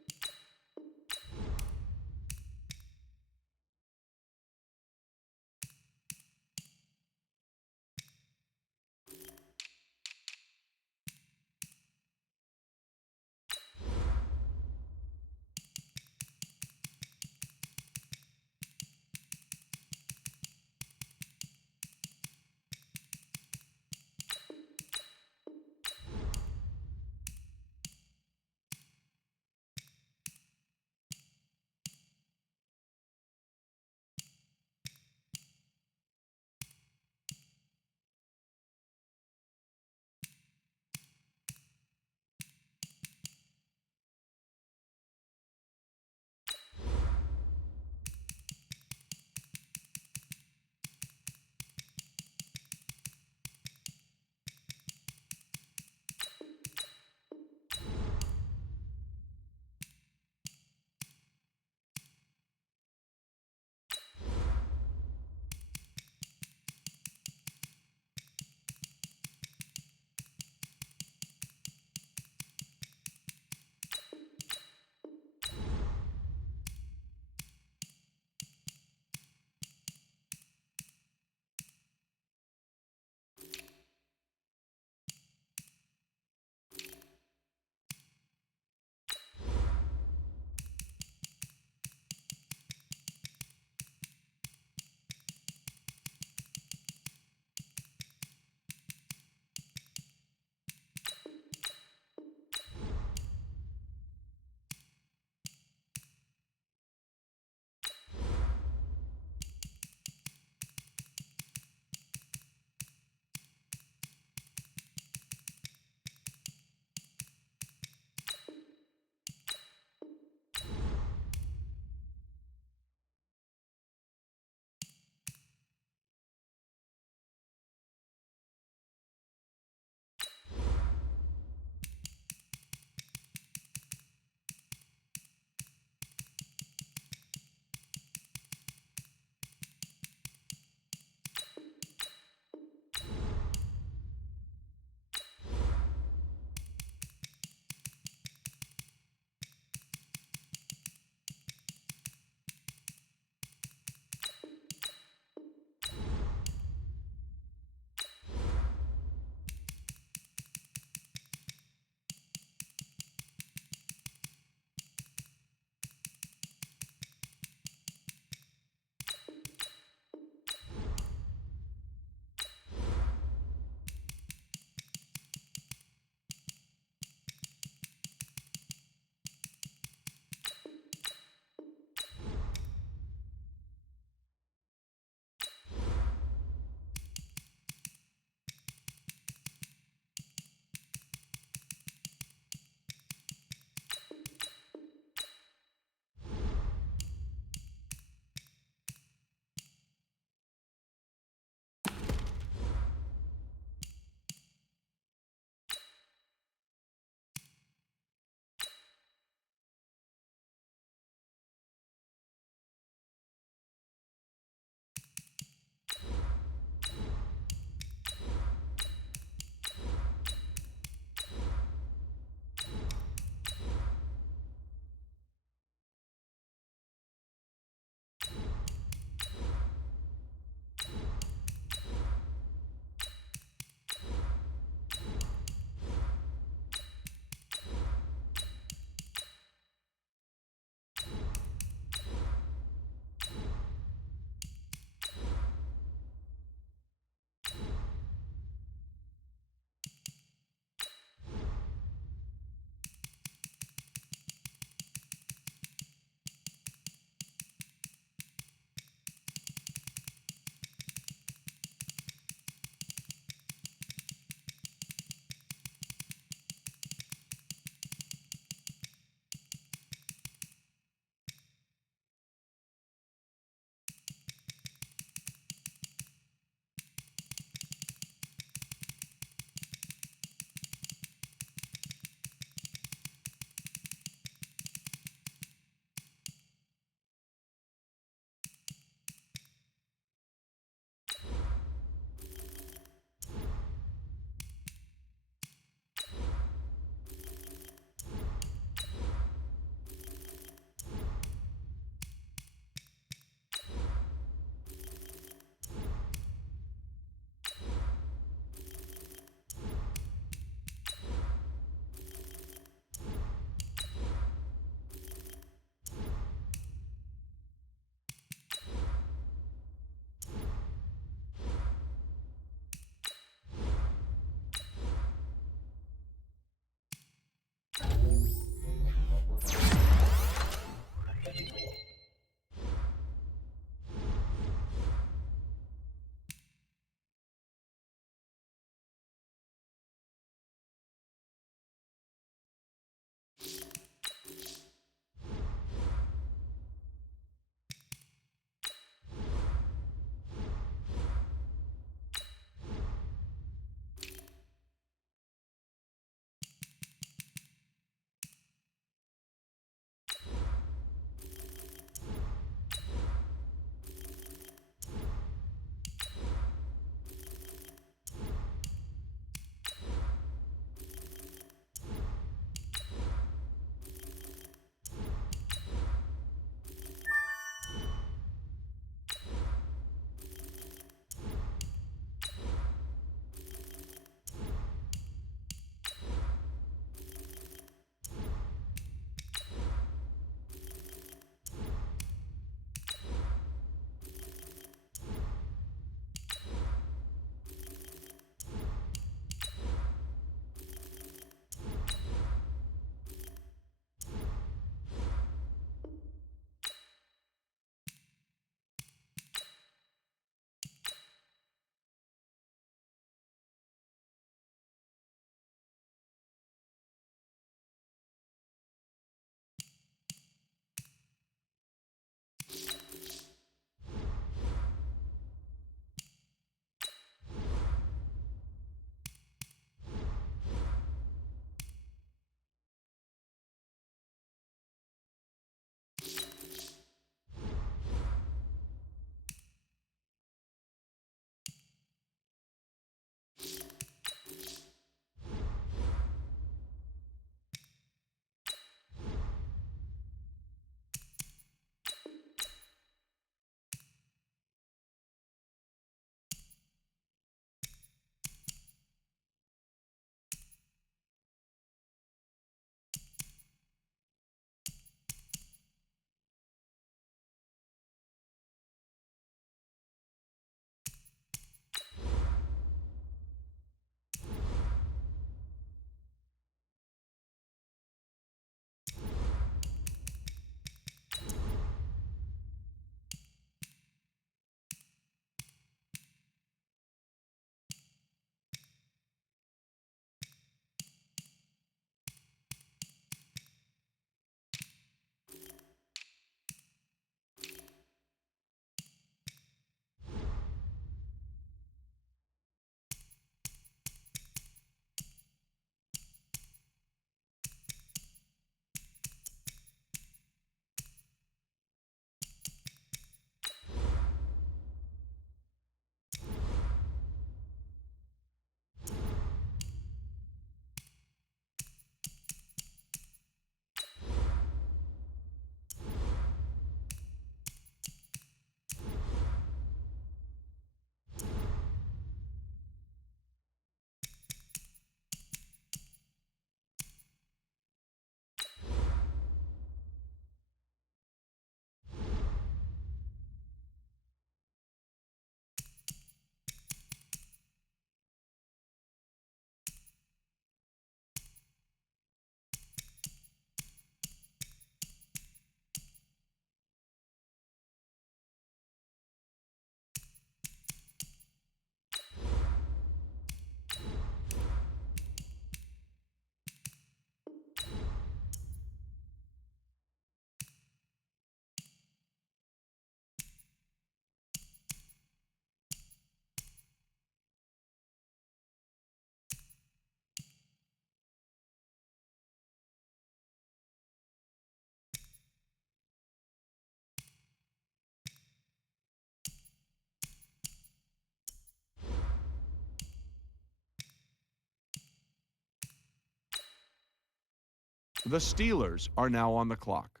The Steelers are now on the clock.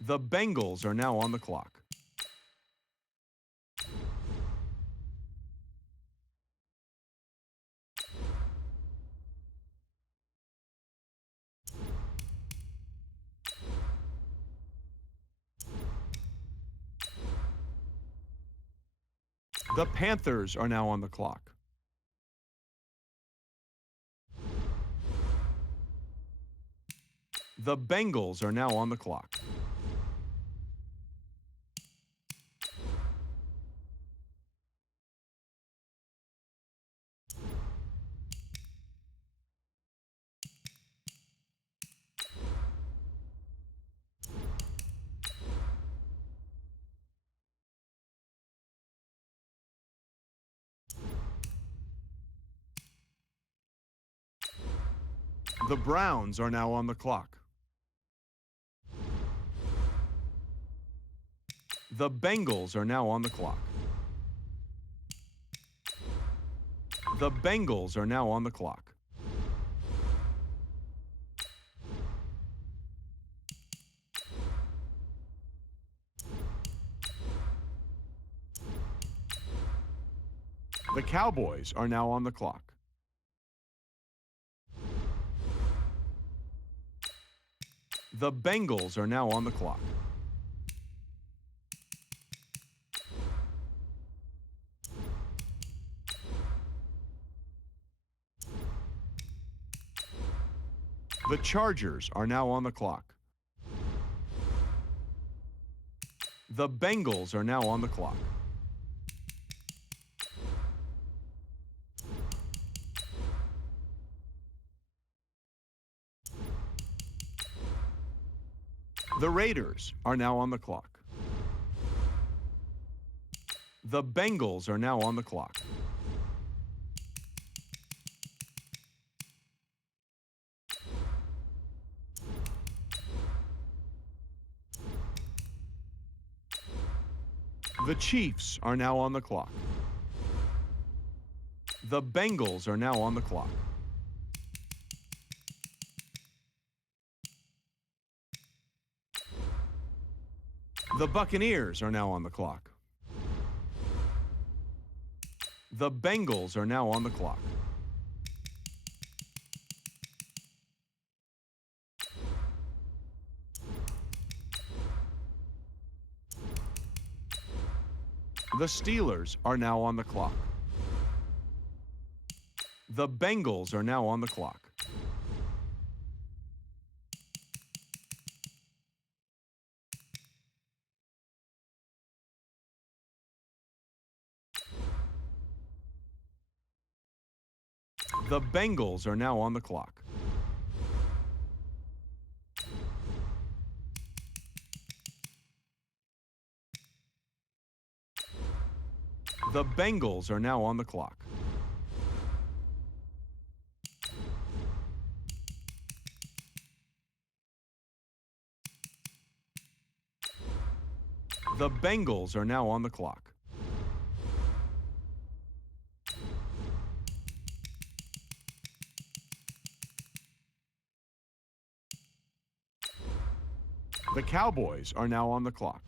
The Bengals are now on the clock. The Panthers are now on the clock. The Bengals are now on the clock. The Browns are now on the clock. The Bengals are now on the clock. The Bengals are now on the clock. The Cowboys are now on the clock. The Bengals are now on the clock. The Chargers are now on the clock. The Bengals are now on the clock. The Raiders are now on the clock. The Bengals are now on the clock. The Chiefs are now on the clock. The Bengals are now on the clock. The Buccaneers are now on the clock. The Bengals are now on the clock. The Steelers are now on the clock. The Bengals are now on the clock. The Bengals are now on the clock. The Bengals are now on the clock. The Bengals are now on the clock. The Cowboys are now on the clock.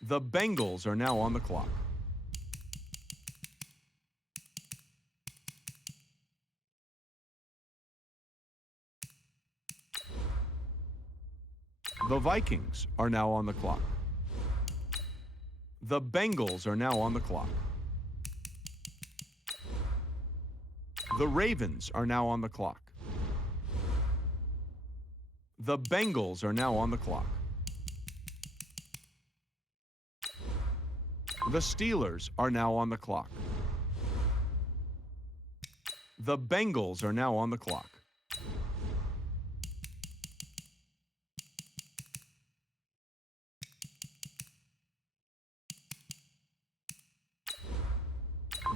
The Bengals are now on the clock. The Vikings are now on the clock. The Bengals are now on the clock. The Ravens are now on the clock. The Bengals are now on the clock. The Steelers are now on the clock. The Bengals are now on the clock.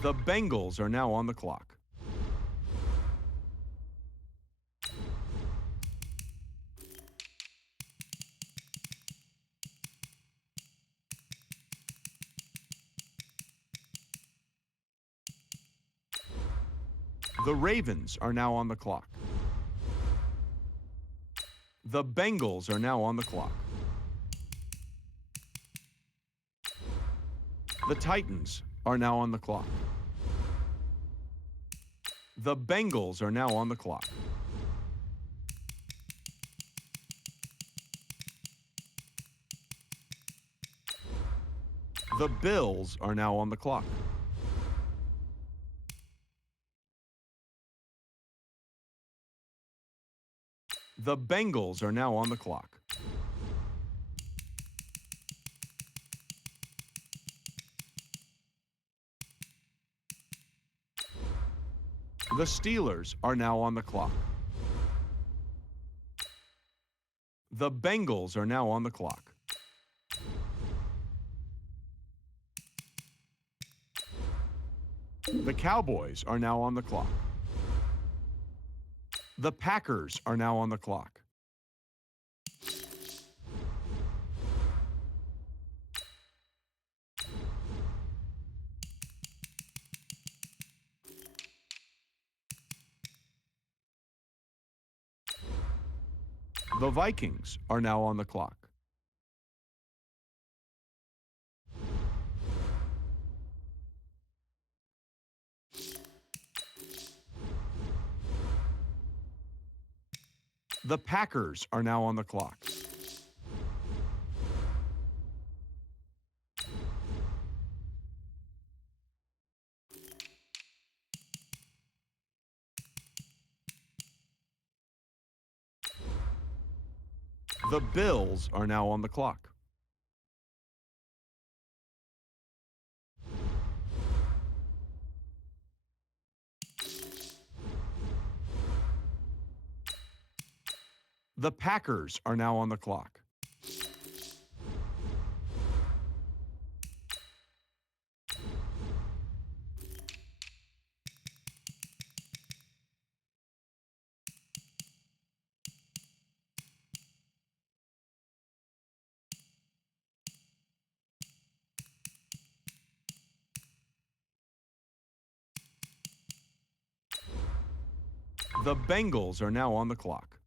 The Bengals are now on the clock. The Ravens are now on the clock. The Bengals are now on the clock. The Titans are now on the clock. The Bengals are now on the clock. The Bills are now on the clock. The Bengals are now on the clock. The Steelers are now on the clock. The Bengals are now on the clock. The Cowboys are now on the clock. The Packers are now on the clock. The Vikings are now on the clock. The Packers are now on the clock. The Bills are now on the clock. The Packers are now on the clock. The Bengals are now on the clock.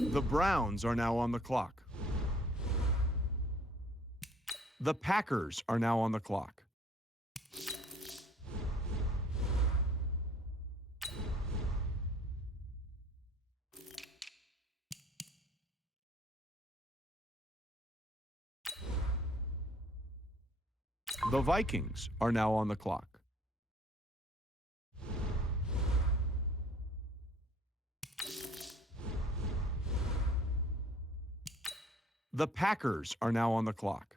The Browns are now on the clock. The Packers are now on the clock. The Vikings are now on the clock. The Packers are now on the clock.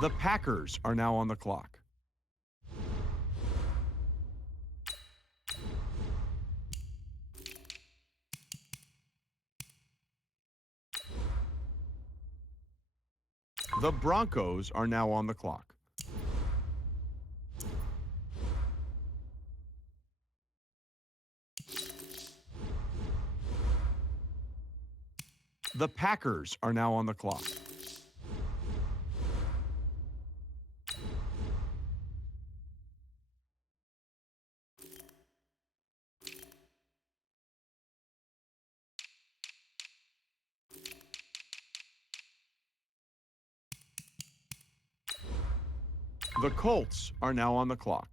The Packers are now on the clock. The Broncos are now on the clock. The Packers are now on the clock. The Colts are now on the clock.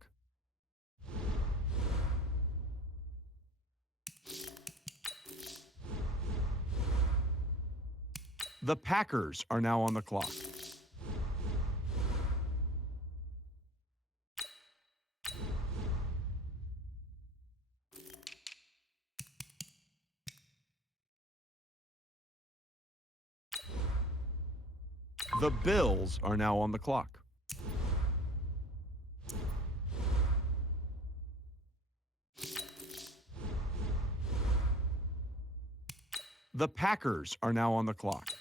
The Packers are now on the clock. The Bills are now on the clock. The Packers are now on the clock.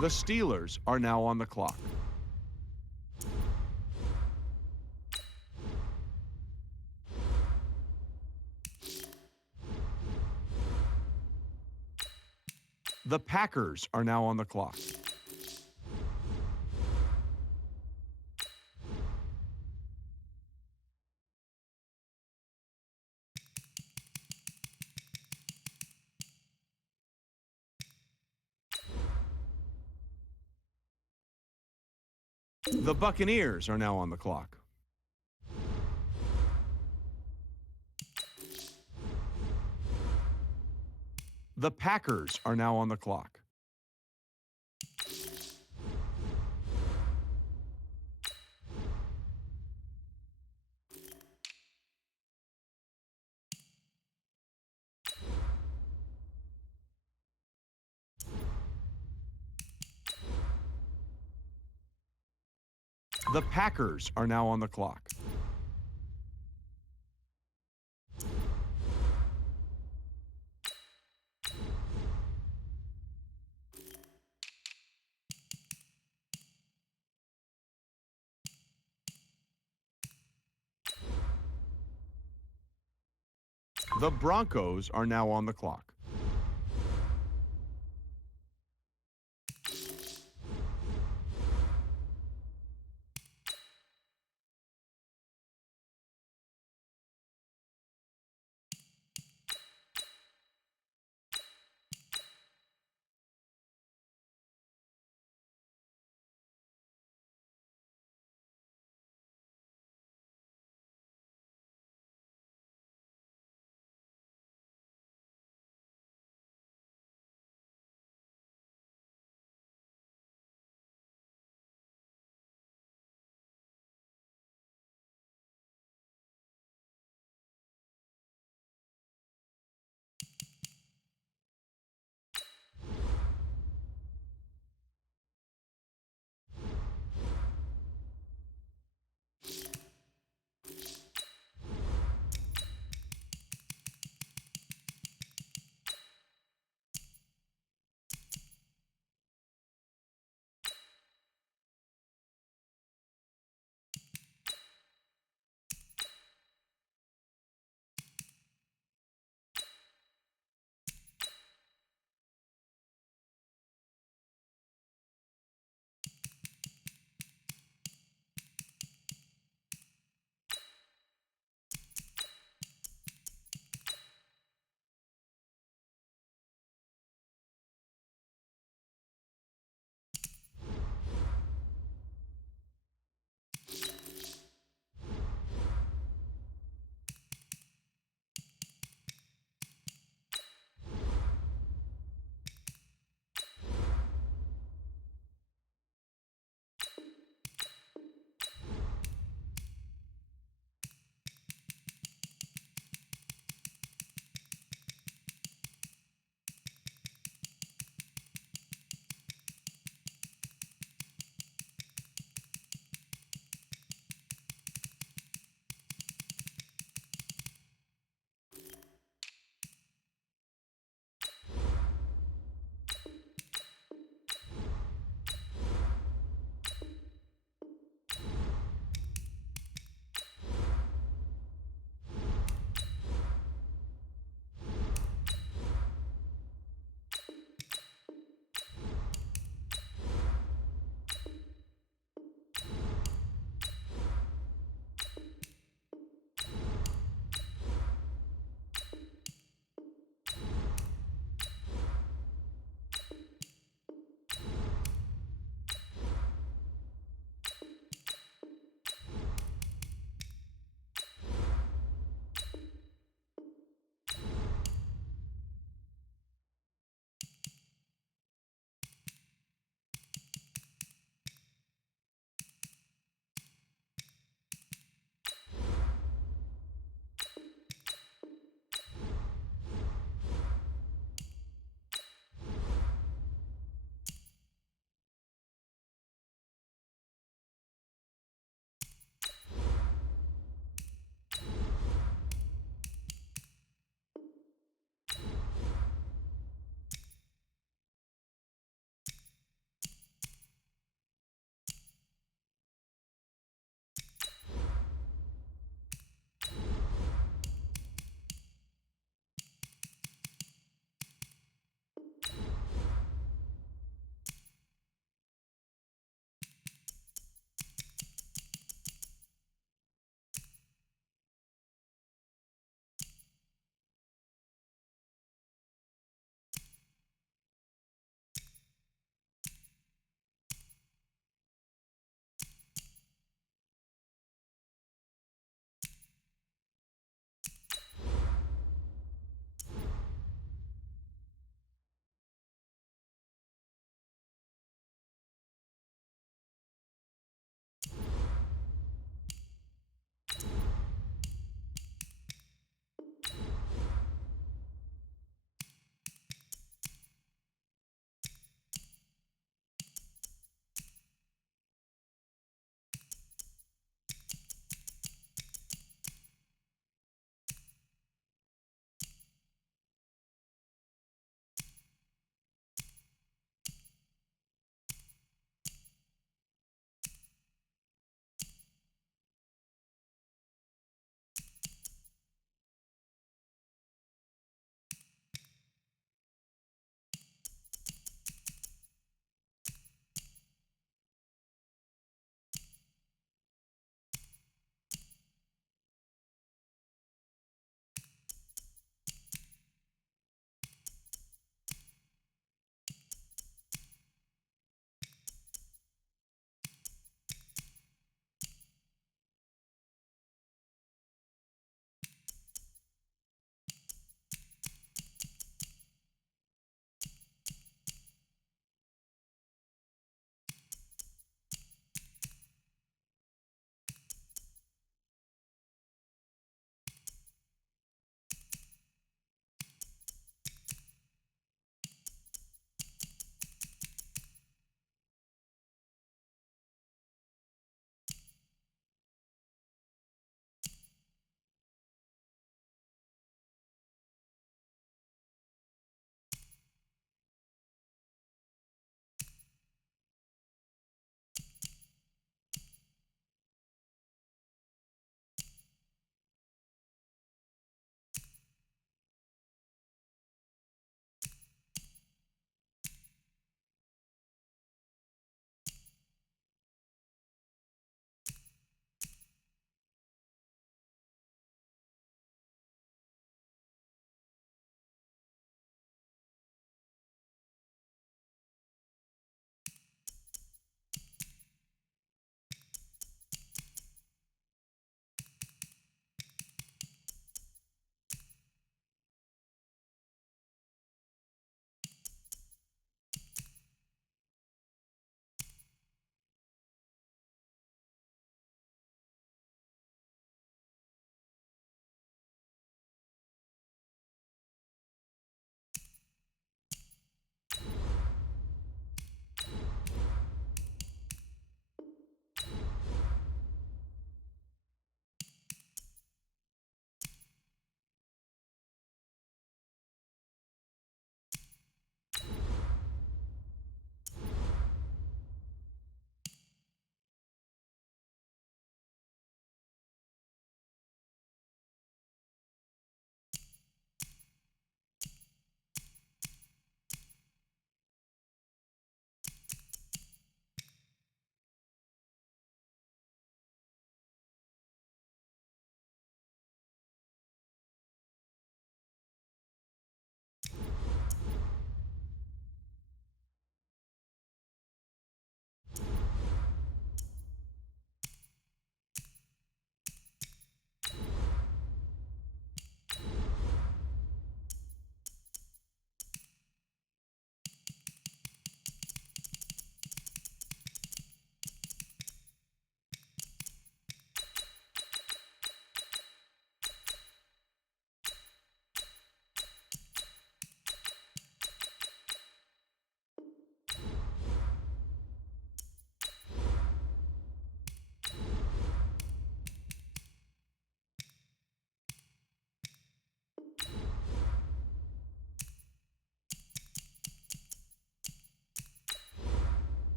The Steelers are now on the clock. The Packers are now on the clock. The Buccaneers are now on the clock. The Packers are now on the clock. The Packers are now on the clock. The Broncos are now on the clock.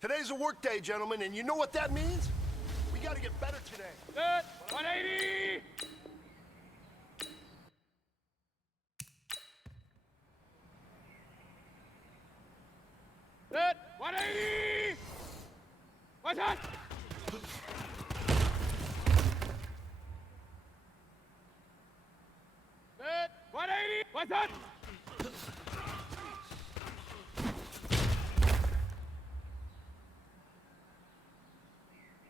Today's a work day, gentlemen, and you know what that means? We got to get better today. Set. 180. Set. 180. What's that? Set. 180. What's that?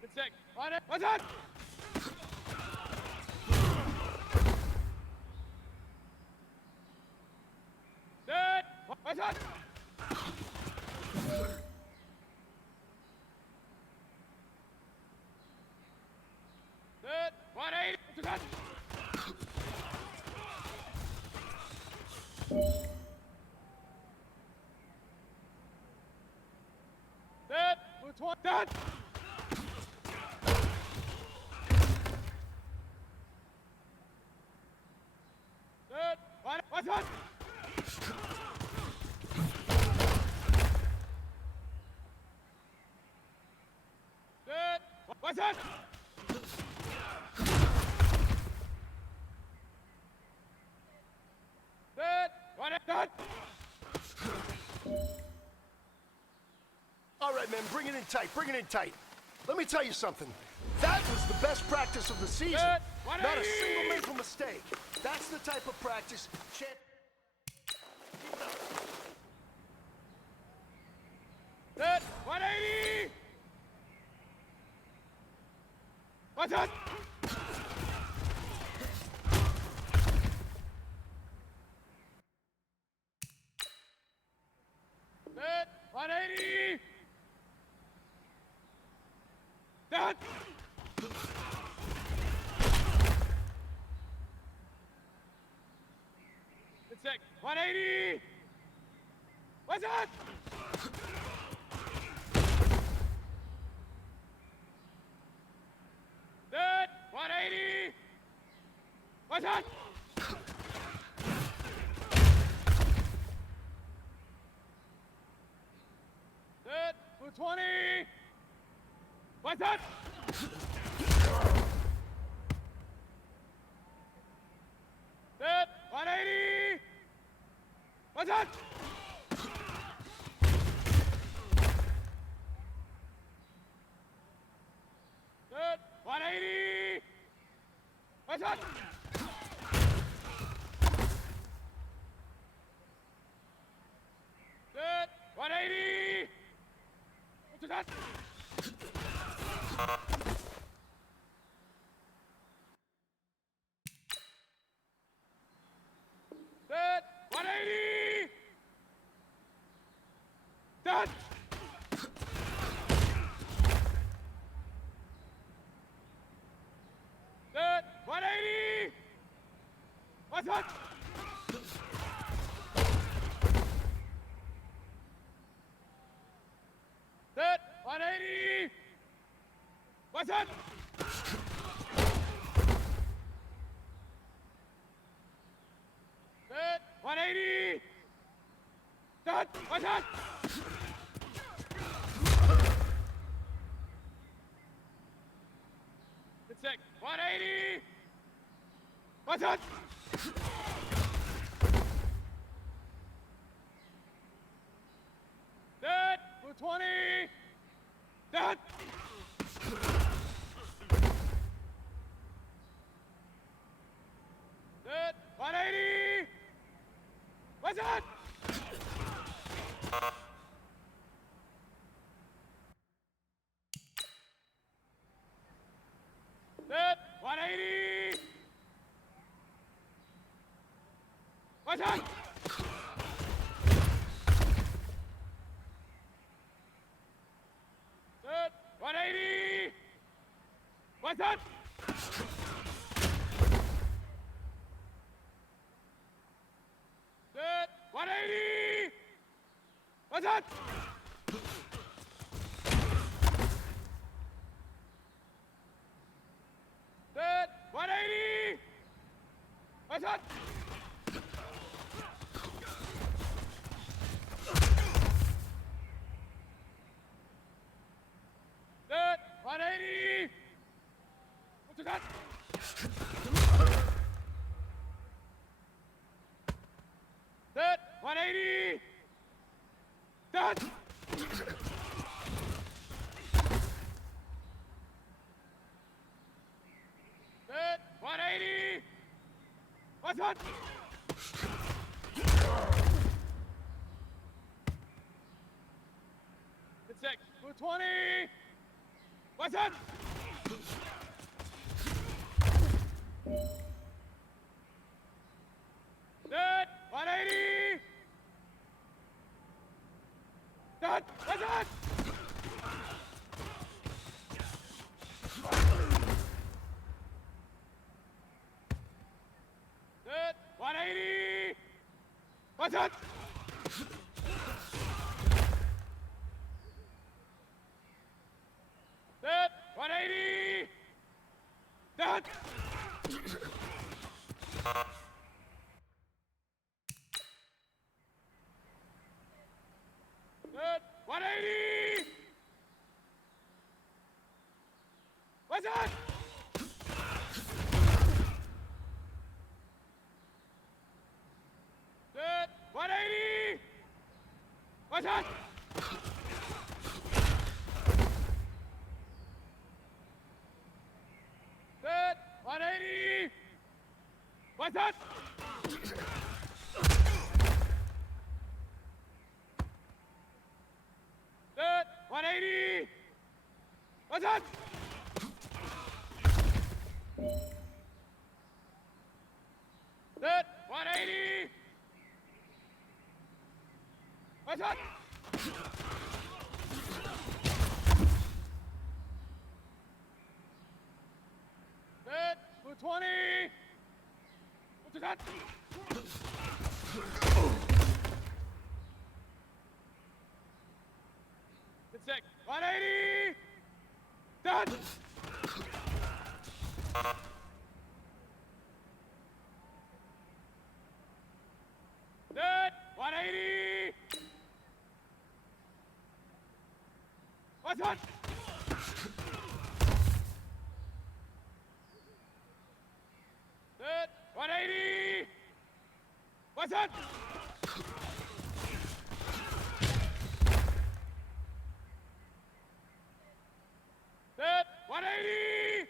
Good sec. What's that? Set. What's that? Set. 180. What's that? Set. What's one? Set. Set. What's that? Set. What's that? Set. What is that? All right, men, bring it in tight. Bring it in tight. Let me tell you something. That was the best practice of the season. Set. Not a 180. single mental mistake. That's the type of practice champ. Keep it up. Set. 180. What's that? Set. 180. Set. Good sec. 180. What's that? Set. 180. What's that? Set. 220. What's that? Set. 180. What's that? Set. 180. What's that? Set. 180. What's that? Set. 180. Set. Set. 180. What's that? Set. 180. What's that? Set. 180. Set. What's that? Good sec. 180. What's that? Set. 220. Set. Set. 180. What's that? Set. 180. What's that? Set. 180. What's that? Set. 180. What's that? Set. 180. What's that? that? Good six. 220. What's that? Good. 180. Done. What's that? Good. 180. What's that? Good. 180. Done. Good. 180. What's that? Good. 180. What's that? Good. 180. What's that? Good. 180. What's that? Good. 180. What's that? Good. 220. What's that? Good six. 180. Done. Good. 180. What's that? Good. 180. What's that? Good. 180.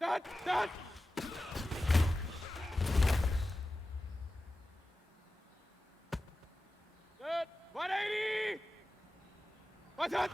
Done. Done. Good. 180. What's that?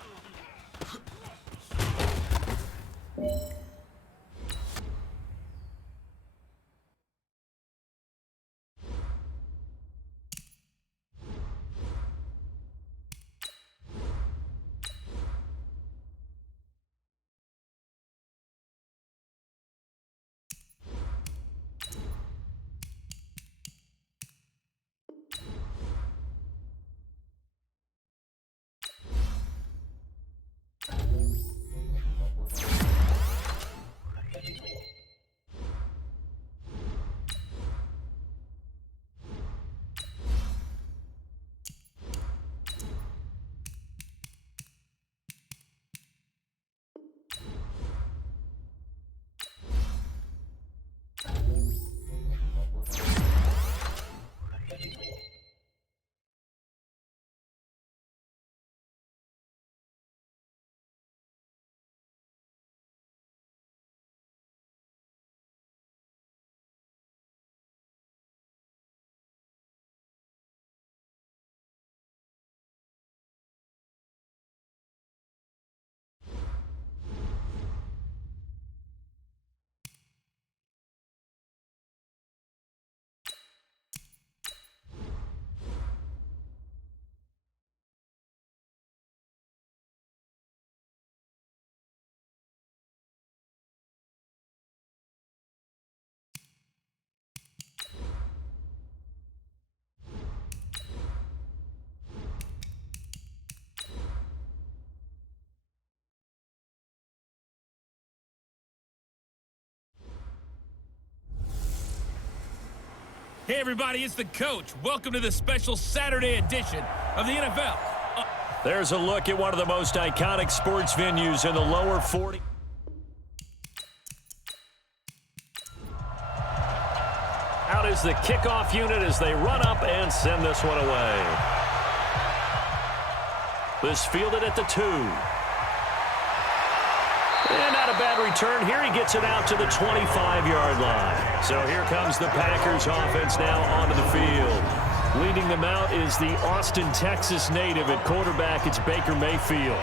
Hey, everybody, it's the coach. Welcome to the special Saturday edition of the NFL. There's a look at one of the most iconic sports venues in the lower 40. Out is the kickoff unit as they run up and send this one away. This fielded at the 2. And out of a bad return here. He gets it out to the 25-yard line. So here comes the Packers offense now onto the field. Leading them out is the Austin, Texas native at quarterback. It's Baker Mayfield.